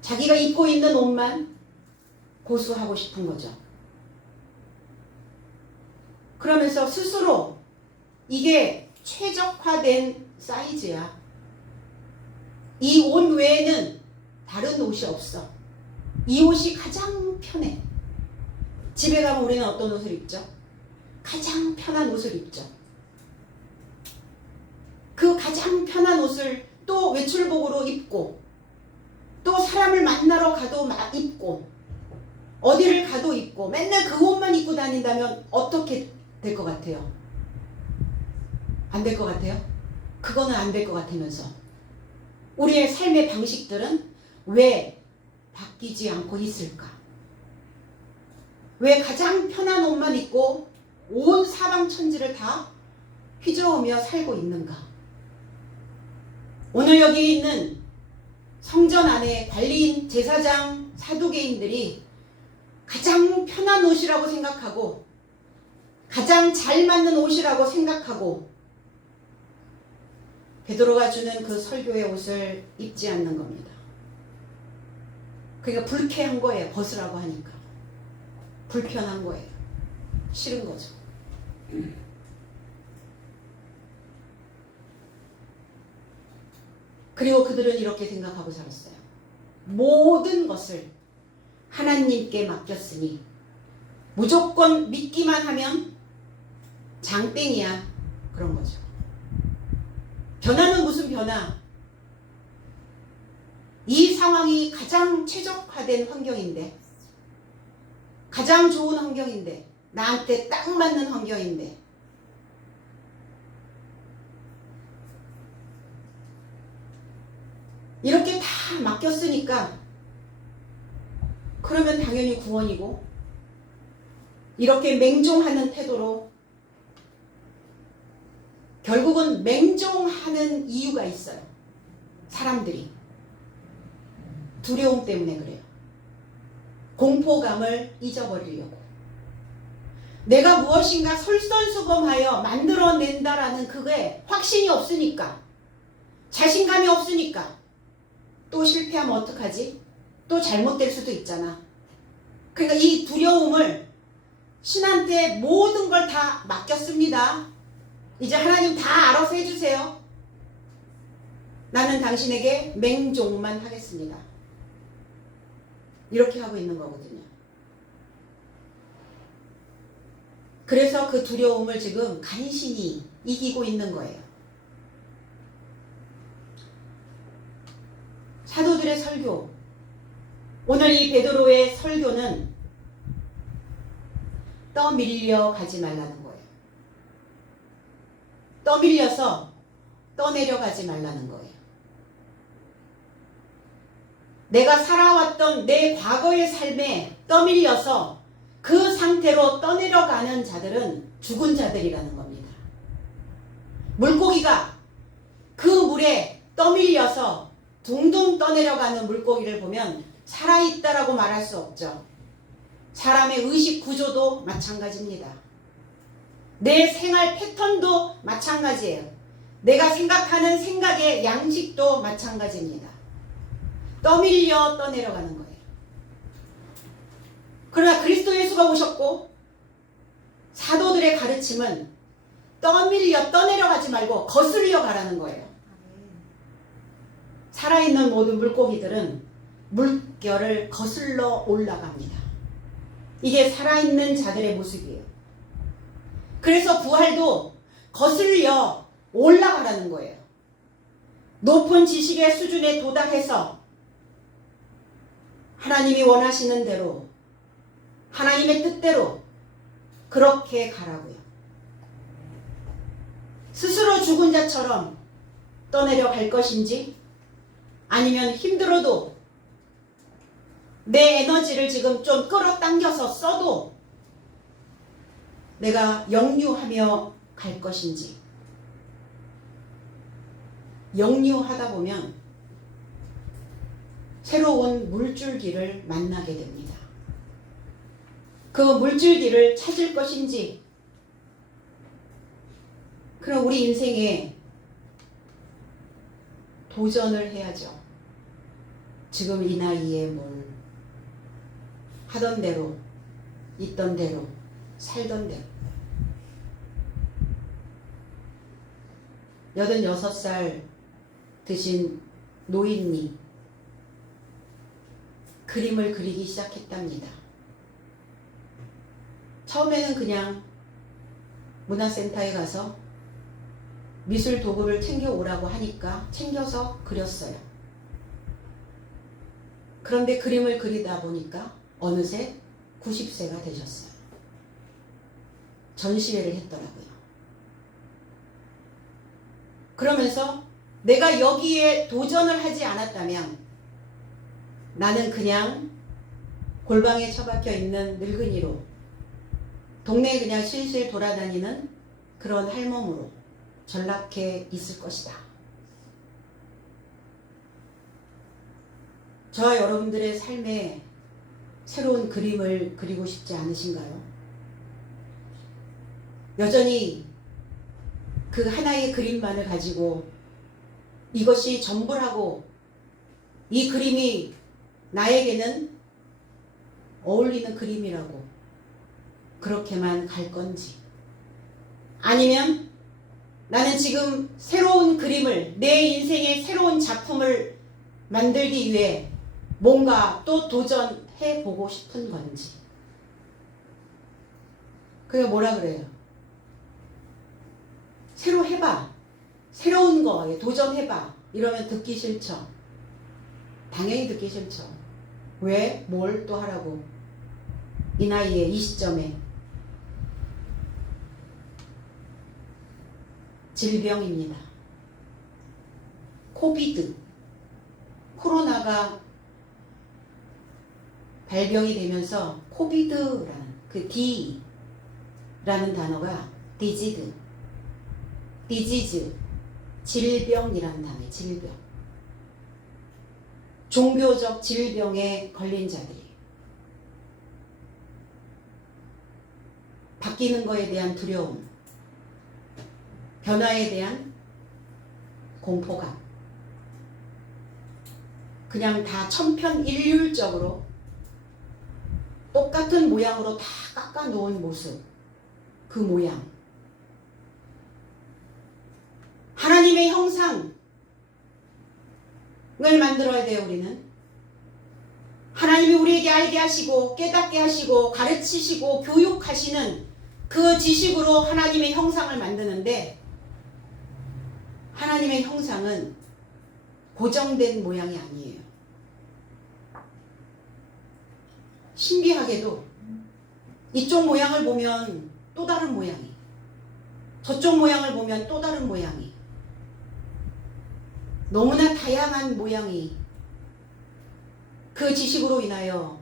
자기가 입고 있는 옷만 고수하고 싶은 거죠. 그러면서 스스로 이게 최적화된 사이즈야. 이 옷 외에는 다른 옷이 없어. 이 옷이 가장 편해. 집에 가면 우리는 어떤 옷을 입죠? 가장 편한 옷을 입죠. 그 가장 편한 옷을 또 외출복으로 입고, 또 사람을 만나러 가도 입고, 어디를 가도 입고, 맨날 그 옷만 입고 다닌다면 어떻게 될 것 같아요? 안 될 것 같아요? 그거는 안 될 것 같으면서 우리의 삶의 방식들은 왜 바뀌지 않고 있을까? 왜 가장 편한 옷만 입고 온 사방천지를 다 휘저으며 살고 있는가? 오늘 여기 있는 성전 안에 관리인, 제사장, 사두개인들이 가장 편한 옷이라고 생각하고 가장 잘 맞는 옷이라고 생각하고 베드로가 주는 그 설교의 옷을 입지 않는 겁니다. 그러니까 불쾌한 거예요. 벗으라고 하니까. 불편한 거예요. 싫은 거죠. 그리고 그들은 이렇게 생각하고 살았어요. 모든 것을 하나님께 맡겼으니 무조건 믿기만 하면 장땡이야. 그런 거죠. 변화는 무슨 변화? 이 상황이 가장 최적화된 환경인데, 가장 좋은 환경인데, 나한테 딱 맞는 환경인데, 이렇게 다 맡겼으니까 그러면 당연히 구원이고, 이렇게 맹종하는 태도로 결국은 맹종하는 이유가 있어요. 사람들이 두려움 때문에 그래요. 공포감을 잊어버리려고. 내가 무엇인가 솔선수범하여 만들어낸다라는 그게 확신이 없으니까, 자신감이 없으니까 또 실패하면 어떡하지? 또 잘못될 수도 있잖아. 그러니까 이 두려움을 신한테 모든 걸 다 맡겼습니다. 이제 하나님 다 알아서 해주세요. 나는 당신에게 맹종만 하겠습니다. 이렇게 하고 있는 거거든요. 그래서 그 두려움을 지금 간신히 이기고 있는 거예요. 사도들의 설교, 오늘 이 베드로의 설교는 떠밀려 가지 말라는 거예요. 떠밀려서 떠내려가지 말라는 거예요. 내가 살아왔던 내 과거의 삶에 떠밀려서 그 상태로 떠내려가는 자들은 죽은 자들이라는 겁니다. 물고기가 그 물에 떠밀려서 둥둥 떠내려가는 물고기를 보면 살아있다라고 말할 수 없죠. 사람의 의식 구조도 마찬가지입니다. 내 생활 패턴도 마찬가지예요. 내가 생각하는 생각의 양식도 마찬가지입니다. 떠밀려 떠내려가는 거예요. 그러나 그리스도 예수가 오셨고 사도들의 가르침은 떠밀려 떠내려가지 말고 거슬려 가라는 거예요. 살아있는 모든 물고기들은 물결을 거슬러 올라갑니다. 이게 살아있는 자들의 모습이에요. 그래서 부활도 거슬려 올라가라는 거예요. 높은 지식의 수준에 도달해서 하나님이 원하시는 대로, 하나님의 뜻대로 그렇게 가라고요. 스스로 죽은 자처럼 떠내려 갈 것인지, 아니면 힘들어도 내 에너지를 지금 좀 끌어당겨서 써도 내가 역류하며 갈 것인지. 역류하다 보면 새로운 물줄기를 만나게 됩니다. 그 물줄기를 찾을 것인지. 그럼 우리 인생에 도전을 해야죠. 지금 이 나이에 뭘 하던 대로, 있던 대로, 살던 대로. 86살 드신 노인이 그림을 그리기 시작했답니다. 처음에는 그냥 문화센터에 가서 미술 도구를 챙겨오라고 하니까 챙겨서 그렸어요. 그런데 그림을 그리다 보니까 어느새 90세가 되셨어요. 전시회를 했더라고요. 그러면서 내가 여기에 도전을 하지 않았다면 나는 그냥 골방에 처박혀 있는 늙은이로, 동네에 그냥 실실 돌아다니는 그런 할멈으로 전락해 있을 것이다. 저와 여러분들의 삶에 새로운 그림을 그리고 싶지 않으신가요? 여전히 그 하나의 그림만을 가지고 이것이 전부라고, 이 그림이 나에게는 어울리는 그림이라고 그렇게만 갈 건지, 아니면 나는 지금 새로운 그림을, 내 인생의 새로운 작품을 만들기 위해 뭔가 또 도전해 보고 싶은 건지. 그게 뭐라 그래요? 새로 해봐. 새로운 거에 도전해봐. 이러면 듣기 싫죠. 당연히 듣기 싫죠. 왜? 뭘 또 하라고. 이 나이에, 이 시점에. 질병입니다. 코비드. 코로나가 발병이 되면서 코비드라는 그 D라는 단어가 디지드, 질병이라는 단어예요. 질병. 종교적 질병에 걸린 자들이 바뀌는 것에 대한 두려움, 변화에 대한 공포감, 그냥 다 천편일률적으로 똑같은 모양으로 다 깎아놓은 모습, 그 모양. 하나님의 형상을 만들어야 돼요. 우리는 하나님이 우리에게 알게 하시고 깨닫게 하시고 가르치시고 교육하시는 그 지식으로 하나님의 형상을 만드는데, 하나님의 형상은 고정된 모양이 아니에요. 신기하게도 이쪽 모양을 보면 또 다른 모양이, 저쪽 모양을 보면 또 다른 모양이, 너무나 다양한 모양이 그 지식으로 인하여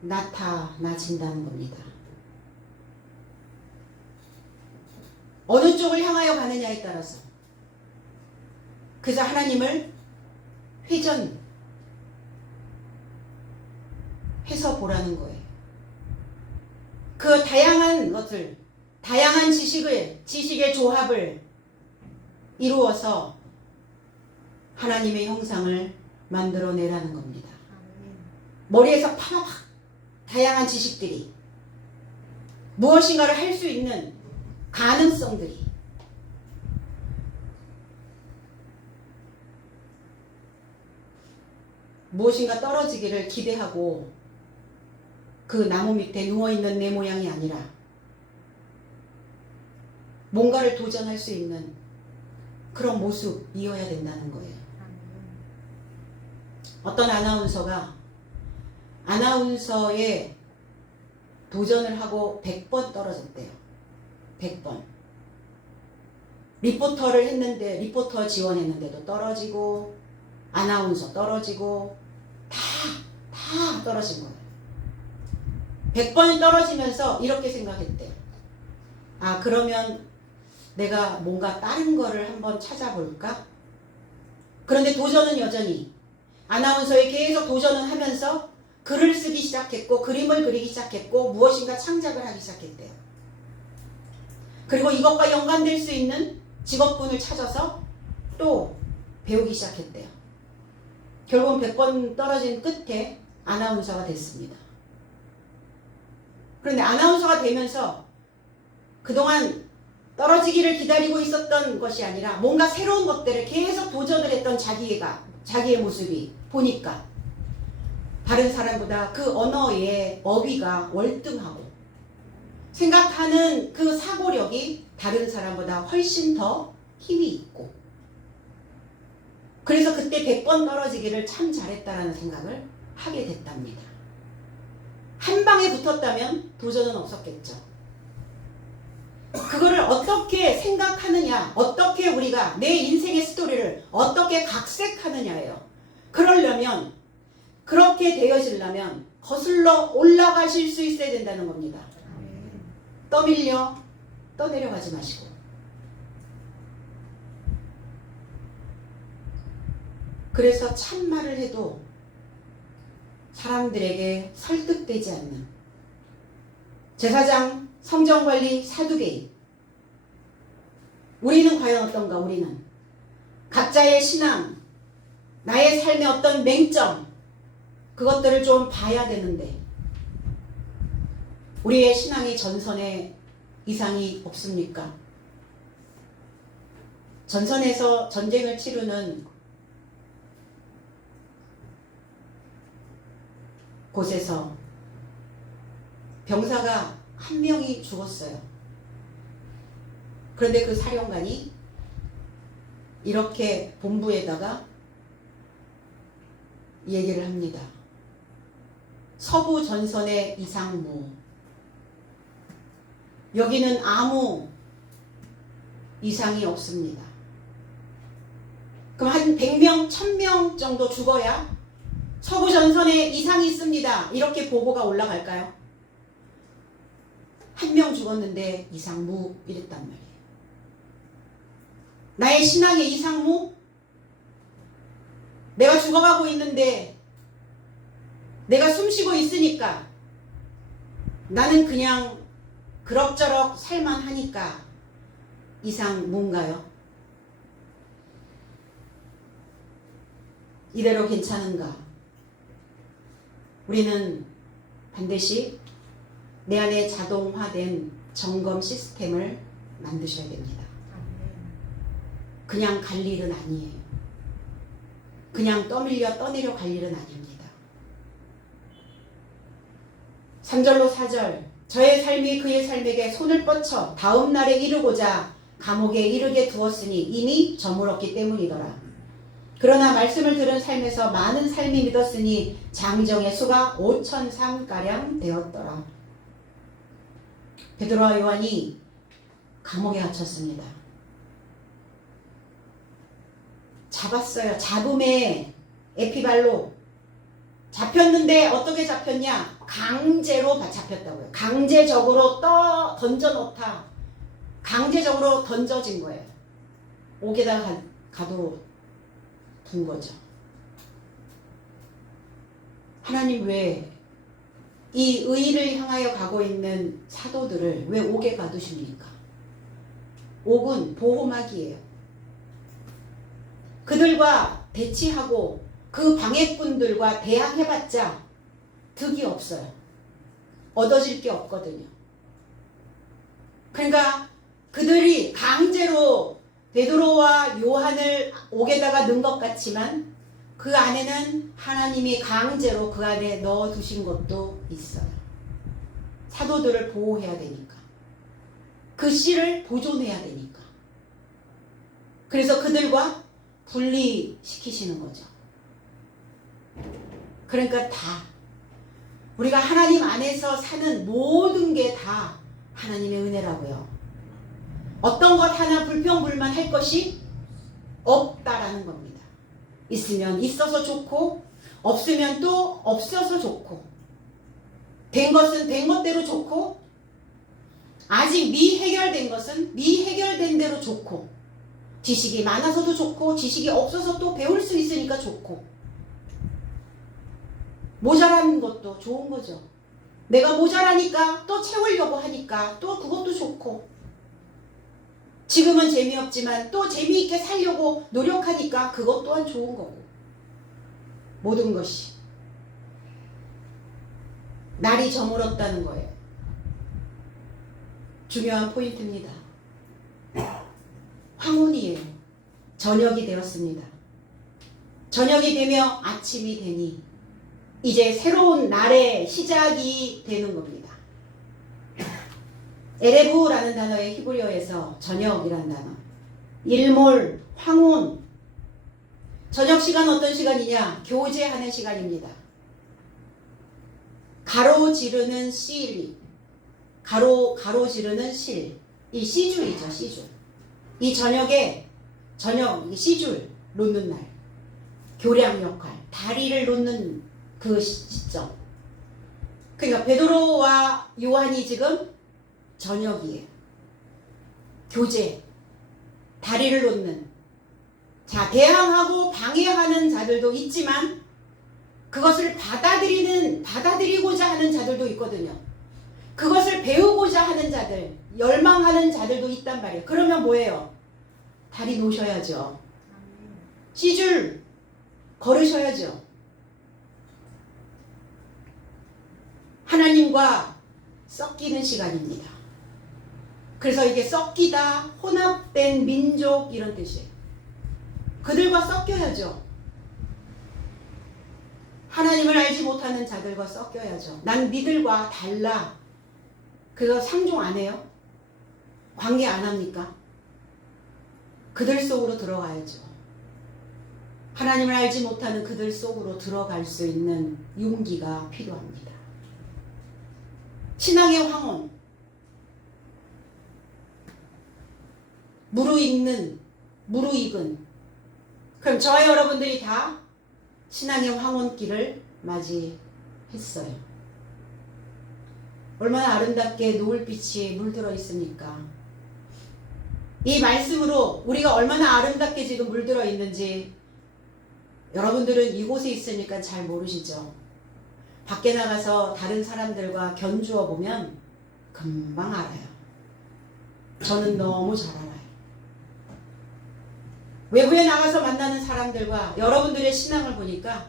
나타나진다는 겁니다. 어느 쪽을 향하여 가느냐에 따라서 그래서 하나님을 회전해서 보라는 거예요. 그 다양한 것을, 다양한 지식의 조합을 이루어서 하나님의 형상을 만들어내라는 겁니다. 머리에서 팍 다양한 지식들이, 무엇인가를 할 수 있는 가능성들이, 무엇인가 떨어지기를 기대하고 그 나무 밑에 누워있는 내 모양이 아니라 뭔가를 도전할 수 있는 그런 모습이어야 된다는 거예요. 어떤 아나운서가 아나운서에 도전을 하고 100번 떨어졌대요. 100번. 리포터를 했는데 리포터 지원했는데도 떨어지고 아나운서 떨어지고 다 떨어진 거예요. 100번이 떨어지면서 이렇게 생각했대요. 아, 그러면 내가 뭔가 다른 거를 한번 찾아볼까? 그런데 도전은 여전히 아나운서에 계속 도전을 하면서 글을 쓰기 시작했고 그림을 그리기 시작했고 무엇인가 창작을 하기 시작했대요. 그리고 이것과 연관될 수 있는 직업군을 찾아서 또 배우기 시작했대요. 결국은 100번 떨어진 끝에 아나운서가 됐습니다. 그런데 아나운서가 되면서 그동안 떨어지기를 기다리고 있었던 것이 아니라 뭔가 새로운 것들을 계속 도전을 했던 자기의 모습이 보니까 다른 사람보다 그 언어의 어휘가 월등하고 생각하는 그 사고력이 다른 사람보다 훨씬 더 힘이 있고 그래서 그때 100번 떨어지기를 참 잘했다라는 생각을 하게 됐답니다. 한 방에 붙었다면 도전은 없었겠죠. 그거를 어떻게 생각하느냐, 어떻게 우리가 내 인생의 스토리를 어떻게 각색하느냐예요. 그러려면, 그렇게 되어지려면 거슬러 올라가실 수 있어야 된다는 겁니다. 떠밀려 떠내려가지 마시고. 그래서 참말을 해도 사람들에게 설득되지 않는 제사장, 성전관리, 사두개인. 우리는 과연 어떤가? 우리는 각자의 신앙, 나의 삶의 어떤 맹점, 그것들을 좀 봐야 되는데 우리의 신앙의 전선에 이상이 없습니까? 전선에서 전쟁을 치르는 곳에서 병사가 한 명이 죽었어요. 그런데 그 사령관이 이렇게 본부에다가 얘기를 합니다. 서부 전선의 이상무. 여기는 아무 이상이 없습니다. 그럼 한 100명, 1000명 정도 죽어야 서부 전선에 이상이 있습니다. 이렇게 보고가 올라갈까요? 한 명 죽었는데 이상무 이랬단 말이에요. 나의 신앙의 이상무? 내가 죽어가고 있는데 내가 숨쉬고 있으니까 나는 그냥 그럭저럭 살만하니까 이상무인가요? 이대로 괜찮은가? 우리는 반드시 내 안에 자동화된 점검 시스템을 만드셔야 됩니다. 그냥 갈 일은 아니에요. 그냥 떠밀려 떠내려 갈 일은 아닙니다. 3절로 4절 저의 삶이 그의 삶에게 손을 뻗쳐 다음 날에 이르고자 감옥에 이르게 두었으니 이미 저물었기 때문이더라. 그러나 말씀을 들은 삶에서 많은 삶이 믿었으니 장정의 수가 5,003가량 되었더라. 베드로와 요한이 감옥에 갇혔습니다. 잡았어요. 잡음에 에피발로 잡혔는데 어떻게 잡혔냐? 강제로 잡혔다고요. 강제적으로 던져놓다. 강제적으로 던져진 거예요. 옥에다가 가둬둔 거죠. 하나님 왜 이 의를 향하여 가고 있는 사도들을 왜 옥에 가두십니까? 옥은 보호막이에요. 그들과 대치하고 그 방해꾼들과 대항해봤자 득이 없어요. 얻어질 게 없거든요. 그러니까 그들이 강제로 베드로와 요한을 옥에다가 넣은 것 같지만 그 안에는 하나님이 강제로 그 안에 넣어두신 것도 있어요. 사도들을 보호해야 되니까. 그 씨를 보존해야 되니까. 그래서 그들과 분리시키시는 거죠. 그러니까 다 우리가 하나님 안에서 사는 모든 게 다 하나님의 은혜라고요. 어떤 것 하나 불평불만할 것이 없다라는 겁니다. 있으면 있어서 좋고 없으면 또 없어서 좋고 된 것은 된 것대로 좋고 아직 미해결된 것은 미해결된 대로 좋고 지식이 많아서도 좋고 지식이 없어서 또 배울 수 있으니까 좋고 모자란 것도 좋은 거죠. 내가 모자라니까 또 채우려고 하니까 또 그것도 좋고 지금은 재미없지만 또 재미있게 살려고 노력하니까 그것 또한 좋은 거고 모든 것이 날이 저물었다는 거예요. 중요한 포인트입니다. 황혼이에요. 저녁이 되었습니다. 저녁이 되며 아침이 되니 이제 새로운 날의 시작이 되는 겁니다. 에레브라는 단어의 히브리어에서 저녁이라는 단어, 일몰, 황혼. 저녁 시간 어떤 시간이냐? 교제하는 시간입니다. 가로지르는 실, 가로지르는 실. 이 시줄이죠, 시줄. 이 저녁에 시줄 놓는 날. 교량 역할, 다리를 놓는 그 시점. 그러니까 베드로와 요한이 지금 저녁이에요. 교제, 다리를 놓는. 자, 대항하고 방해하는 자들도 있지만 그것을 받아들이고자 하는 자들도 있거든요. 그것을 배우고자 하는 자들, 열망하는 자들도 있단 말이에요. 그러면 뭐예요? 다리 놓으셔야죠. 시줄 걸으셔야죠. 하나님과 섞이는 시간입니다. 그래서 이게 섞이다, 혼합된 민족 이런 뜻이에요. 그들과 섞여야죠. 하나님을 알지 못하는 자들과 섞여야죠. 난 니들과 달라. 그래서 상종 안 해요? 관계 안 합니까? 그들 속으로 들어가야죠. 하나님을 알지 못하는 그들 속으로 들어갈 수 있는 용기가 필요합니다. 신앙의 황혼, 무르익은. 그럼 저와 여러분들이 다 신앙의 황혼길을 맞이했어요. 얼마나 아름답게 노을빛이 물들어 있습니까? 이 말씀으로 우리가 얼마나 아름답게 지금 물들어 있는지 여러분들은 이곳에 있으니까 잘 모르시죠? 밖에 나가서 다른 사람들과 견주어 보면 금방 알아요. 저는 너무 잘 알아요. 외부에 나가서 만나는 사람들과 여러분들의 신앙을 보니까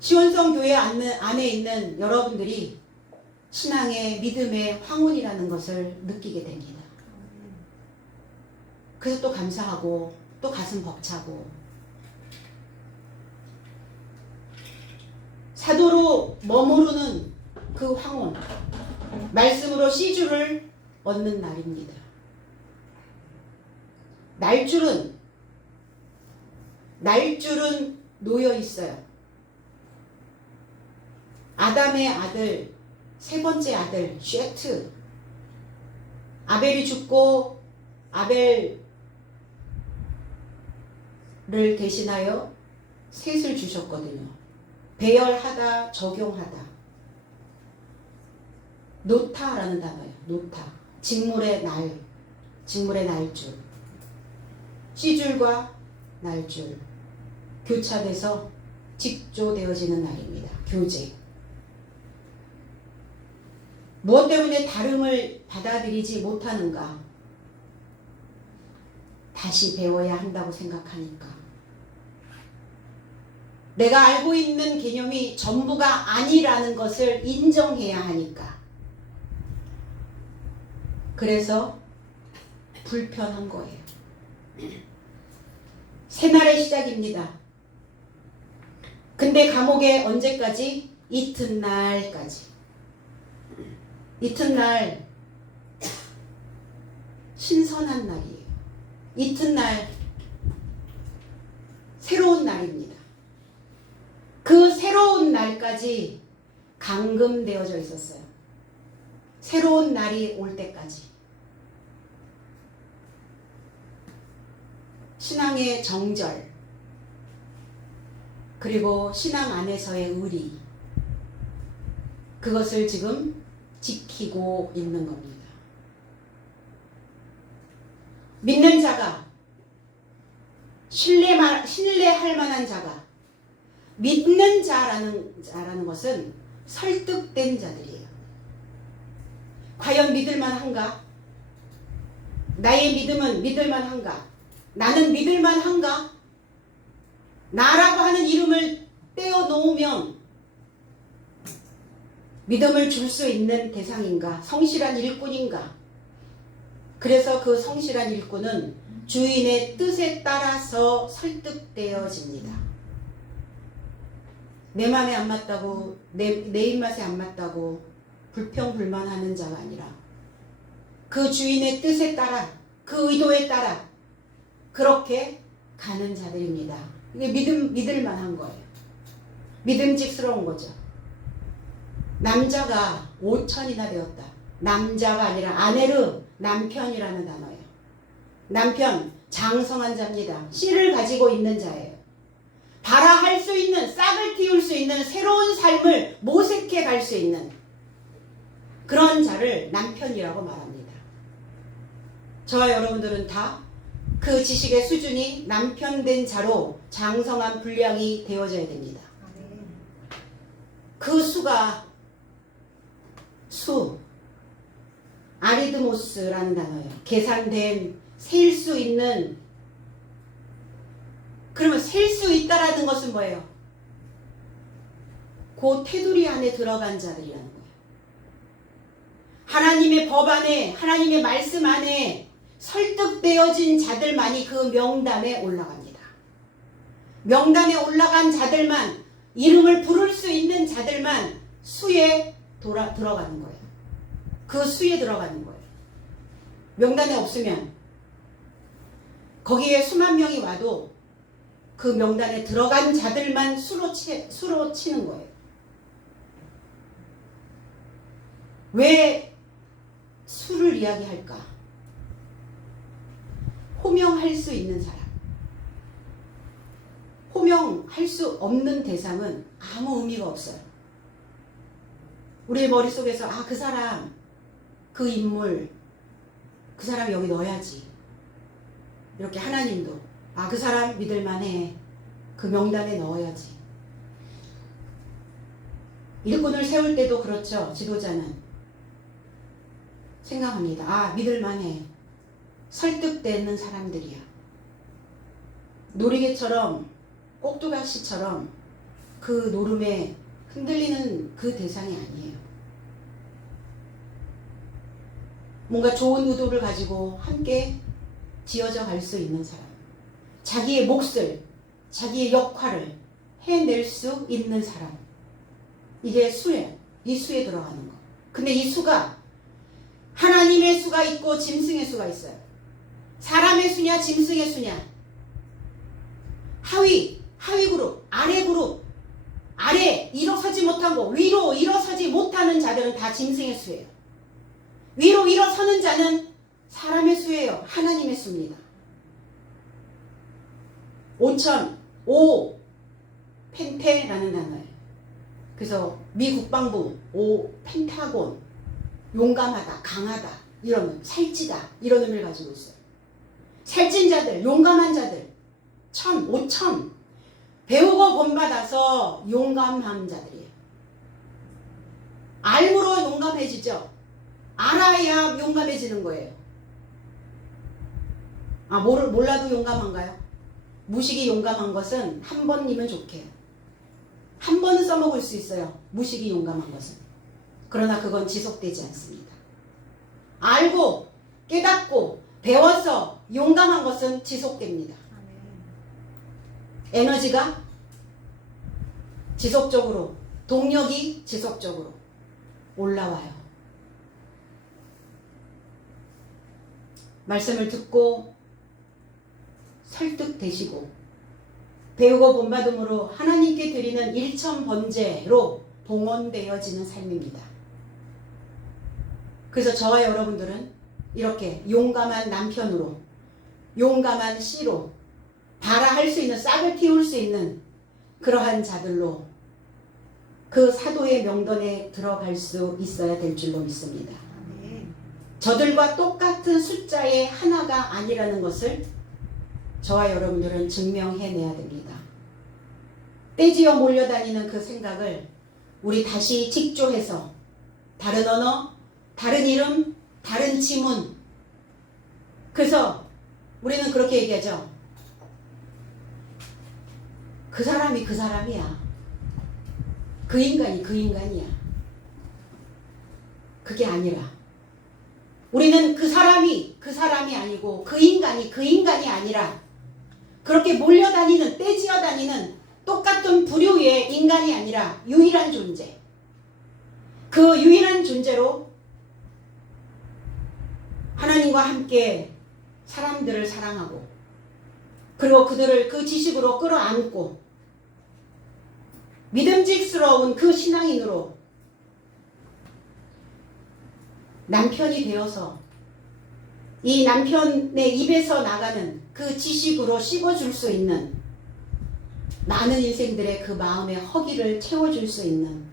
시원성 교회 안에 있는 여러분들이 신앙의 믿음의 황혼이라는 것을 느끼게 됩니다. 그래서 또 감사하고 또 가슴 벅차고 사도로 머무르는 그 황혼, 말씀으로 시주를 얻는 날입니다. 날줄은 놓여 있어요. 아담의 아들, 세 번째 아들 쉐트. 아벨이 죽고 아벨을 대신하여 셋을 주셨거든요. 배열하다, 적용하다. 노타라는 단어예요. 노타. 직물의 날줄. 시줄과 날줄. 교차돼서 직조되어지는 날입니다. 교제. 무엇 때문에 다름을 받아들이지 못하는가? 다시 배워야 한다고 생각하니까. 내가 알고 있는 개념이 전부가 아니라는 것을 인정해야 하니까. 그래서 불편한 거예요. 새날의 시작입니다. 근데 감옥에 언제까지? 이튿날까지. 이튿날 신선한 날이에요. 이튿날 새로운 날입니다. 그 새로운 날까지 감금되어져 있었어요. 새로운 날이 올 때까지. 신앙의 정절, 그리고 신앙 안에서의 의리, 그것을 지금 지키고 있는 겁니다. 믿는 자가, 신뢰할 만한 자가, 믿는 자라는 것은 설득된 자들이에요. 과연 믿을만한가? 나의 믿음은 믿을만한가? 나는 믿을만한가? 나라고 하는 이름을 떼어놓으면 믿음을 줄 수 있는 대상인가? 성실한 일꾼인가? 그래서 그 성실한 일꾼은 주인의 뜻에 따라서 설득되어집니다. 내 맘에 안 맞다고, 내 입맛에 안 맞다고 불평불만하는 자가 아니라 그 주인의 뜻에 따라, 그 의도에 따라 그렇게 가는 자들입니다. 이게 믿을 만한 거예요. 믿음직스러운 거죠. 남자가 5천이나 되었다. 남자가 아니라 아네르, 남편이라는 단어예요. 남편, 장성한 자입니다. 씨를 가지고 있는 자예요. 발아할 수 있는, 싹을 틔울 수 있는 새로운 삶을 모색해 갈 수 있는 그런 자를 남편이라고 말합니다. 저와 여러분들은 다 그 지식의 수준이 남편된 자로 장성한 분량이 되어져야 됩니다. 그 수가 아리드모스라는 단어예요. 계산된, 셀 수 있는. 그러면 셀 수 있다라는 것은 뭐예요? 그 테두리 안에 들어간 자들이라는 거예요. 하나님의 법 안에, 하나님의 말씀 안에 설득되어진 자들만이 그 명단에 올라갑니다. 명단에 올라간 자들만, 이름을 부를 수 있는 자들만 수에 들어가는 거예요. 그 수에 들어가는 거예요. 명단에 없으면 거기에 수만 명이 와도 그 명단에 들어간 자들만 수로 치는 거예요. 왜 수를 이야기할까? 호명할 수 있는 사람, 호명할 수 없는 대상은 아무 의미가 없어요. 우리의 머릿속에서 그 사람, 그 인물, 그 사람 여기 넣어야지. 이렇게 하나님도 그 사람 믿을만해. 그 명단에 넣어야지. 일꾼을 세울 때도 그렇죠. 지도자는 생각합니다. 믿을만해. 설득되는 사람들이야. 놀이개처럼, 꼭두각시처럼 그 노름에 흔들리는 그 대상이 아니에요. 뭔가 좋은 의도를 가지고 함께 지어져 갈 수 있는 사람. 자기의 몫을, 자기의 역할을 해낼 수 있는 사람. 이게 수예요. 이 수에 들어가는 거. 근데 이 수가 하나님의 수가 있고 짐승의 수가 있어요. 사람의 수냐 짐승의 수냐. 하위 그룹, 아래 그룹. 아래 일어서지 못한 거, 위로 일어서지 못하는 자들은 다 짐승의 수예요. 위로 일어서는 자는 사람의 수예요. 하나님의 수입니다. 5천, 펜테라는 단어예요. 그래서 미 국방부 펜타곤, 용감하다, 강하다, 이런 살찌다, 이런 의미를 가지고 있어요. 살찐 자들, 용감한 자들, 5천, 배우고 본받아서 용감한 자들이에요. 알므로 용감해지죠. 알아야 용감해지는 거예요. 몰라도 용감한가요? 무식이 용감한 것은 한 번이면 좋게요. 한 번은 써먹을 수 있어요. 무식이 용감한 것은. 그러나 그건 지속되지 않습니다. 알고 깨닫고 배워서 용감한 것은 지속됩니다. 에너지가 지속적으로, 동력이 지속적으로 올라와요. 말씀을 듣고 설득되시고 배우고 본받음으로 하나님께 드리는 일천번제로 봉헌되어지는 삶입니다. 그래서 저와 여러분들은 이렇게 용감한 남편으로, 용감한 씨로 발아할 수 있는, 싹을 틔울 수 있는 그러한 자들로 그 사도의 명단에 들어갈 수 있어야 될 줄로 믿습니다. 저들과 똑같은 숫자의 하나가 아니라는 것을 저와 여러분들은 증명해내야 됩니다. 떼지어 몰려다니는 그 생각을 우리 다시 직조해서 다른 언어, 다른 이름, 다른 지문. 그래서 우리는 그렇게 얘기하죠. 그 사람이 그 사람이야. 그 인간이 그 인간이야. 그게 아니라 우리는 그 사람이 그 사람이 아니고 그 인간이 그 인간이 아니라 그렇게 몰려다니는, 떼지어 다니는 똑같은 부류의 인간이 아니라 유일한 존재. 그 유일한 존재로 하나님과 함께 사람들을 사랑하고 그리고 그들을 그 지식으로 끌어안고 믿음직스러운 그 신앙인으로 남편이 되어서 이 남편의 입에서 나가는 그 지식으로 씹어줄 수 있는 많은 인생들의 그 마음의 허기를 채워줄 수 있는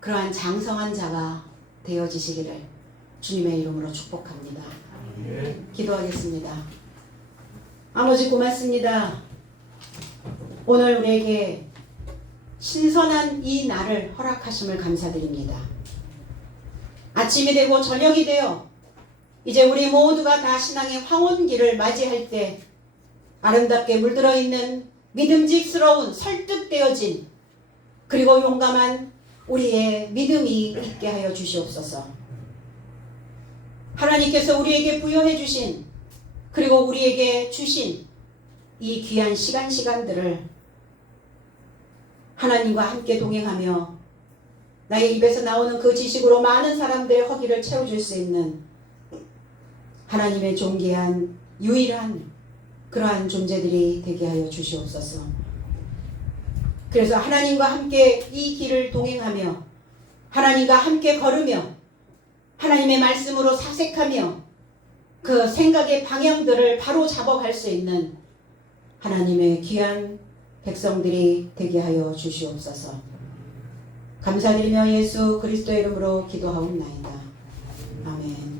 그러한 장성한 자가 되어지시기를 주님의 이름으로 축복합니다. 기도하겠습니다. 아버지 고맙습니다. 오늘 우리에게 신선한 이 날을 허락하심을 감사드립니다. 아침이 되고 저녁이 되어 이제 우리 모두가 다 신앙의 황혼기를 맞이할 때 아름답게 물들어 있는 믿음직스러운 설득되어진 그리고 용감한 우리의 믿음이 있게 하여 주시옵소서. 하나님께서 우리에게 부여해 주신 그리고 우리에게 주신 이 귀한 시간들을 하나님과 함께 동행하며 나의 입에서 나오는 그 지식으로 많은 사람들의 허기를 채워줄 수 있는 하나님의 존귀한 유일한 그러한 존재들이 되게 하여 주시옵소서. 그래서 하나님과 함께 이 길을 동행하며 하나님과 함께 걸으며 하나님의 말씀으로 사색하며 그 생각의 방향들을 바로 잡아갈 수 있는 하나님의 귀한 백성들이 되게 하여 주시옵소서. 감사드리며 예수 그리스도의 이름으로 기도하옵나이다. 아멘.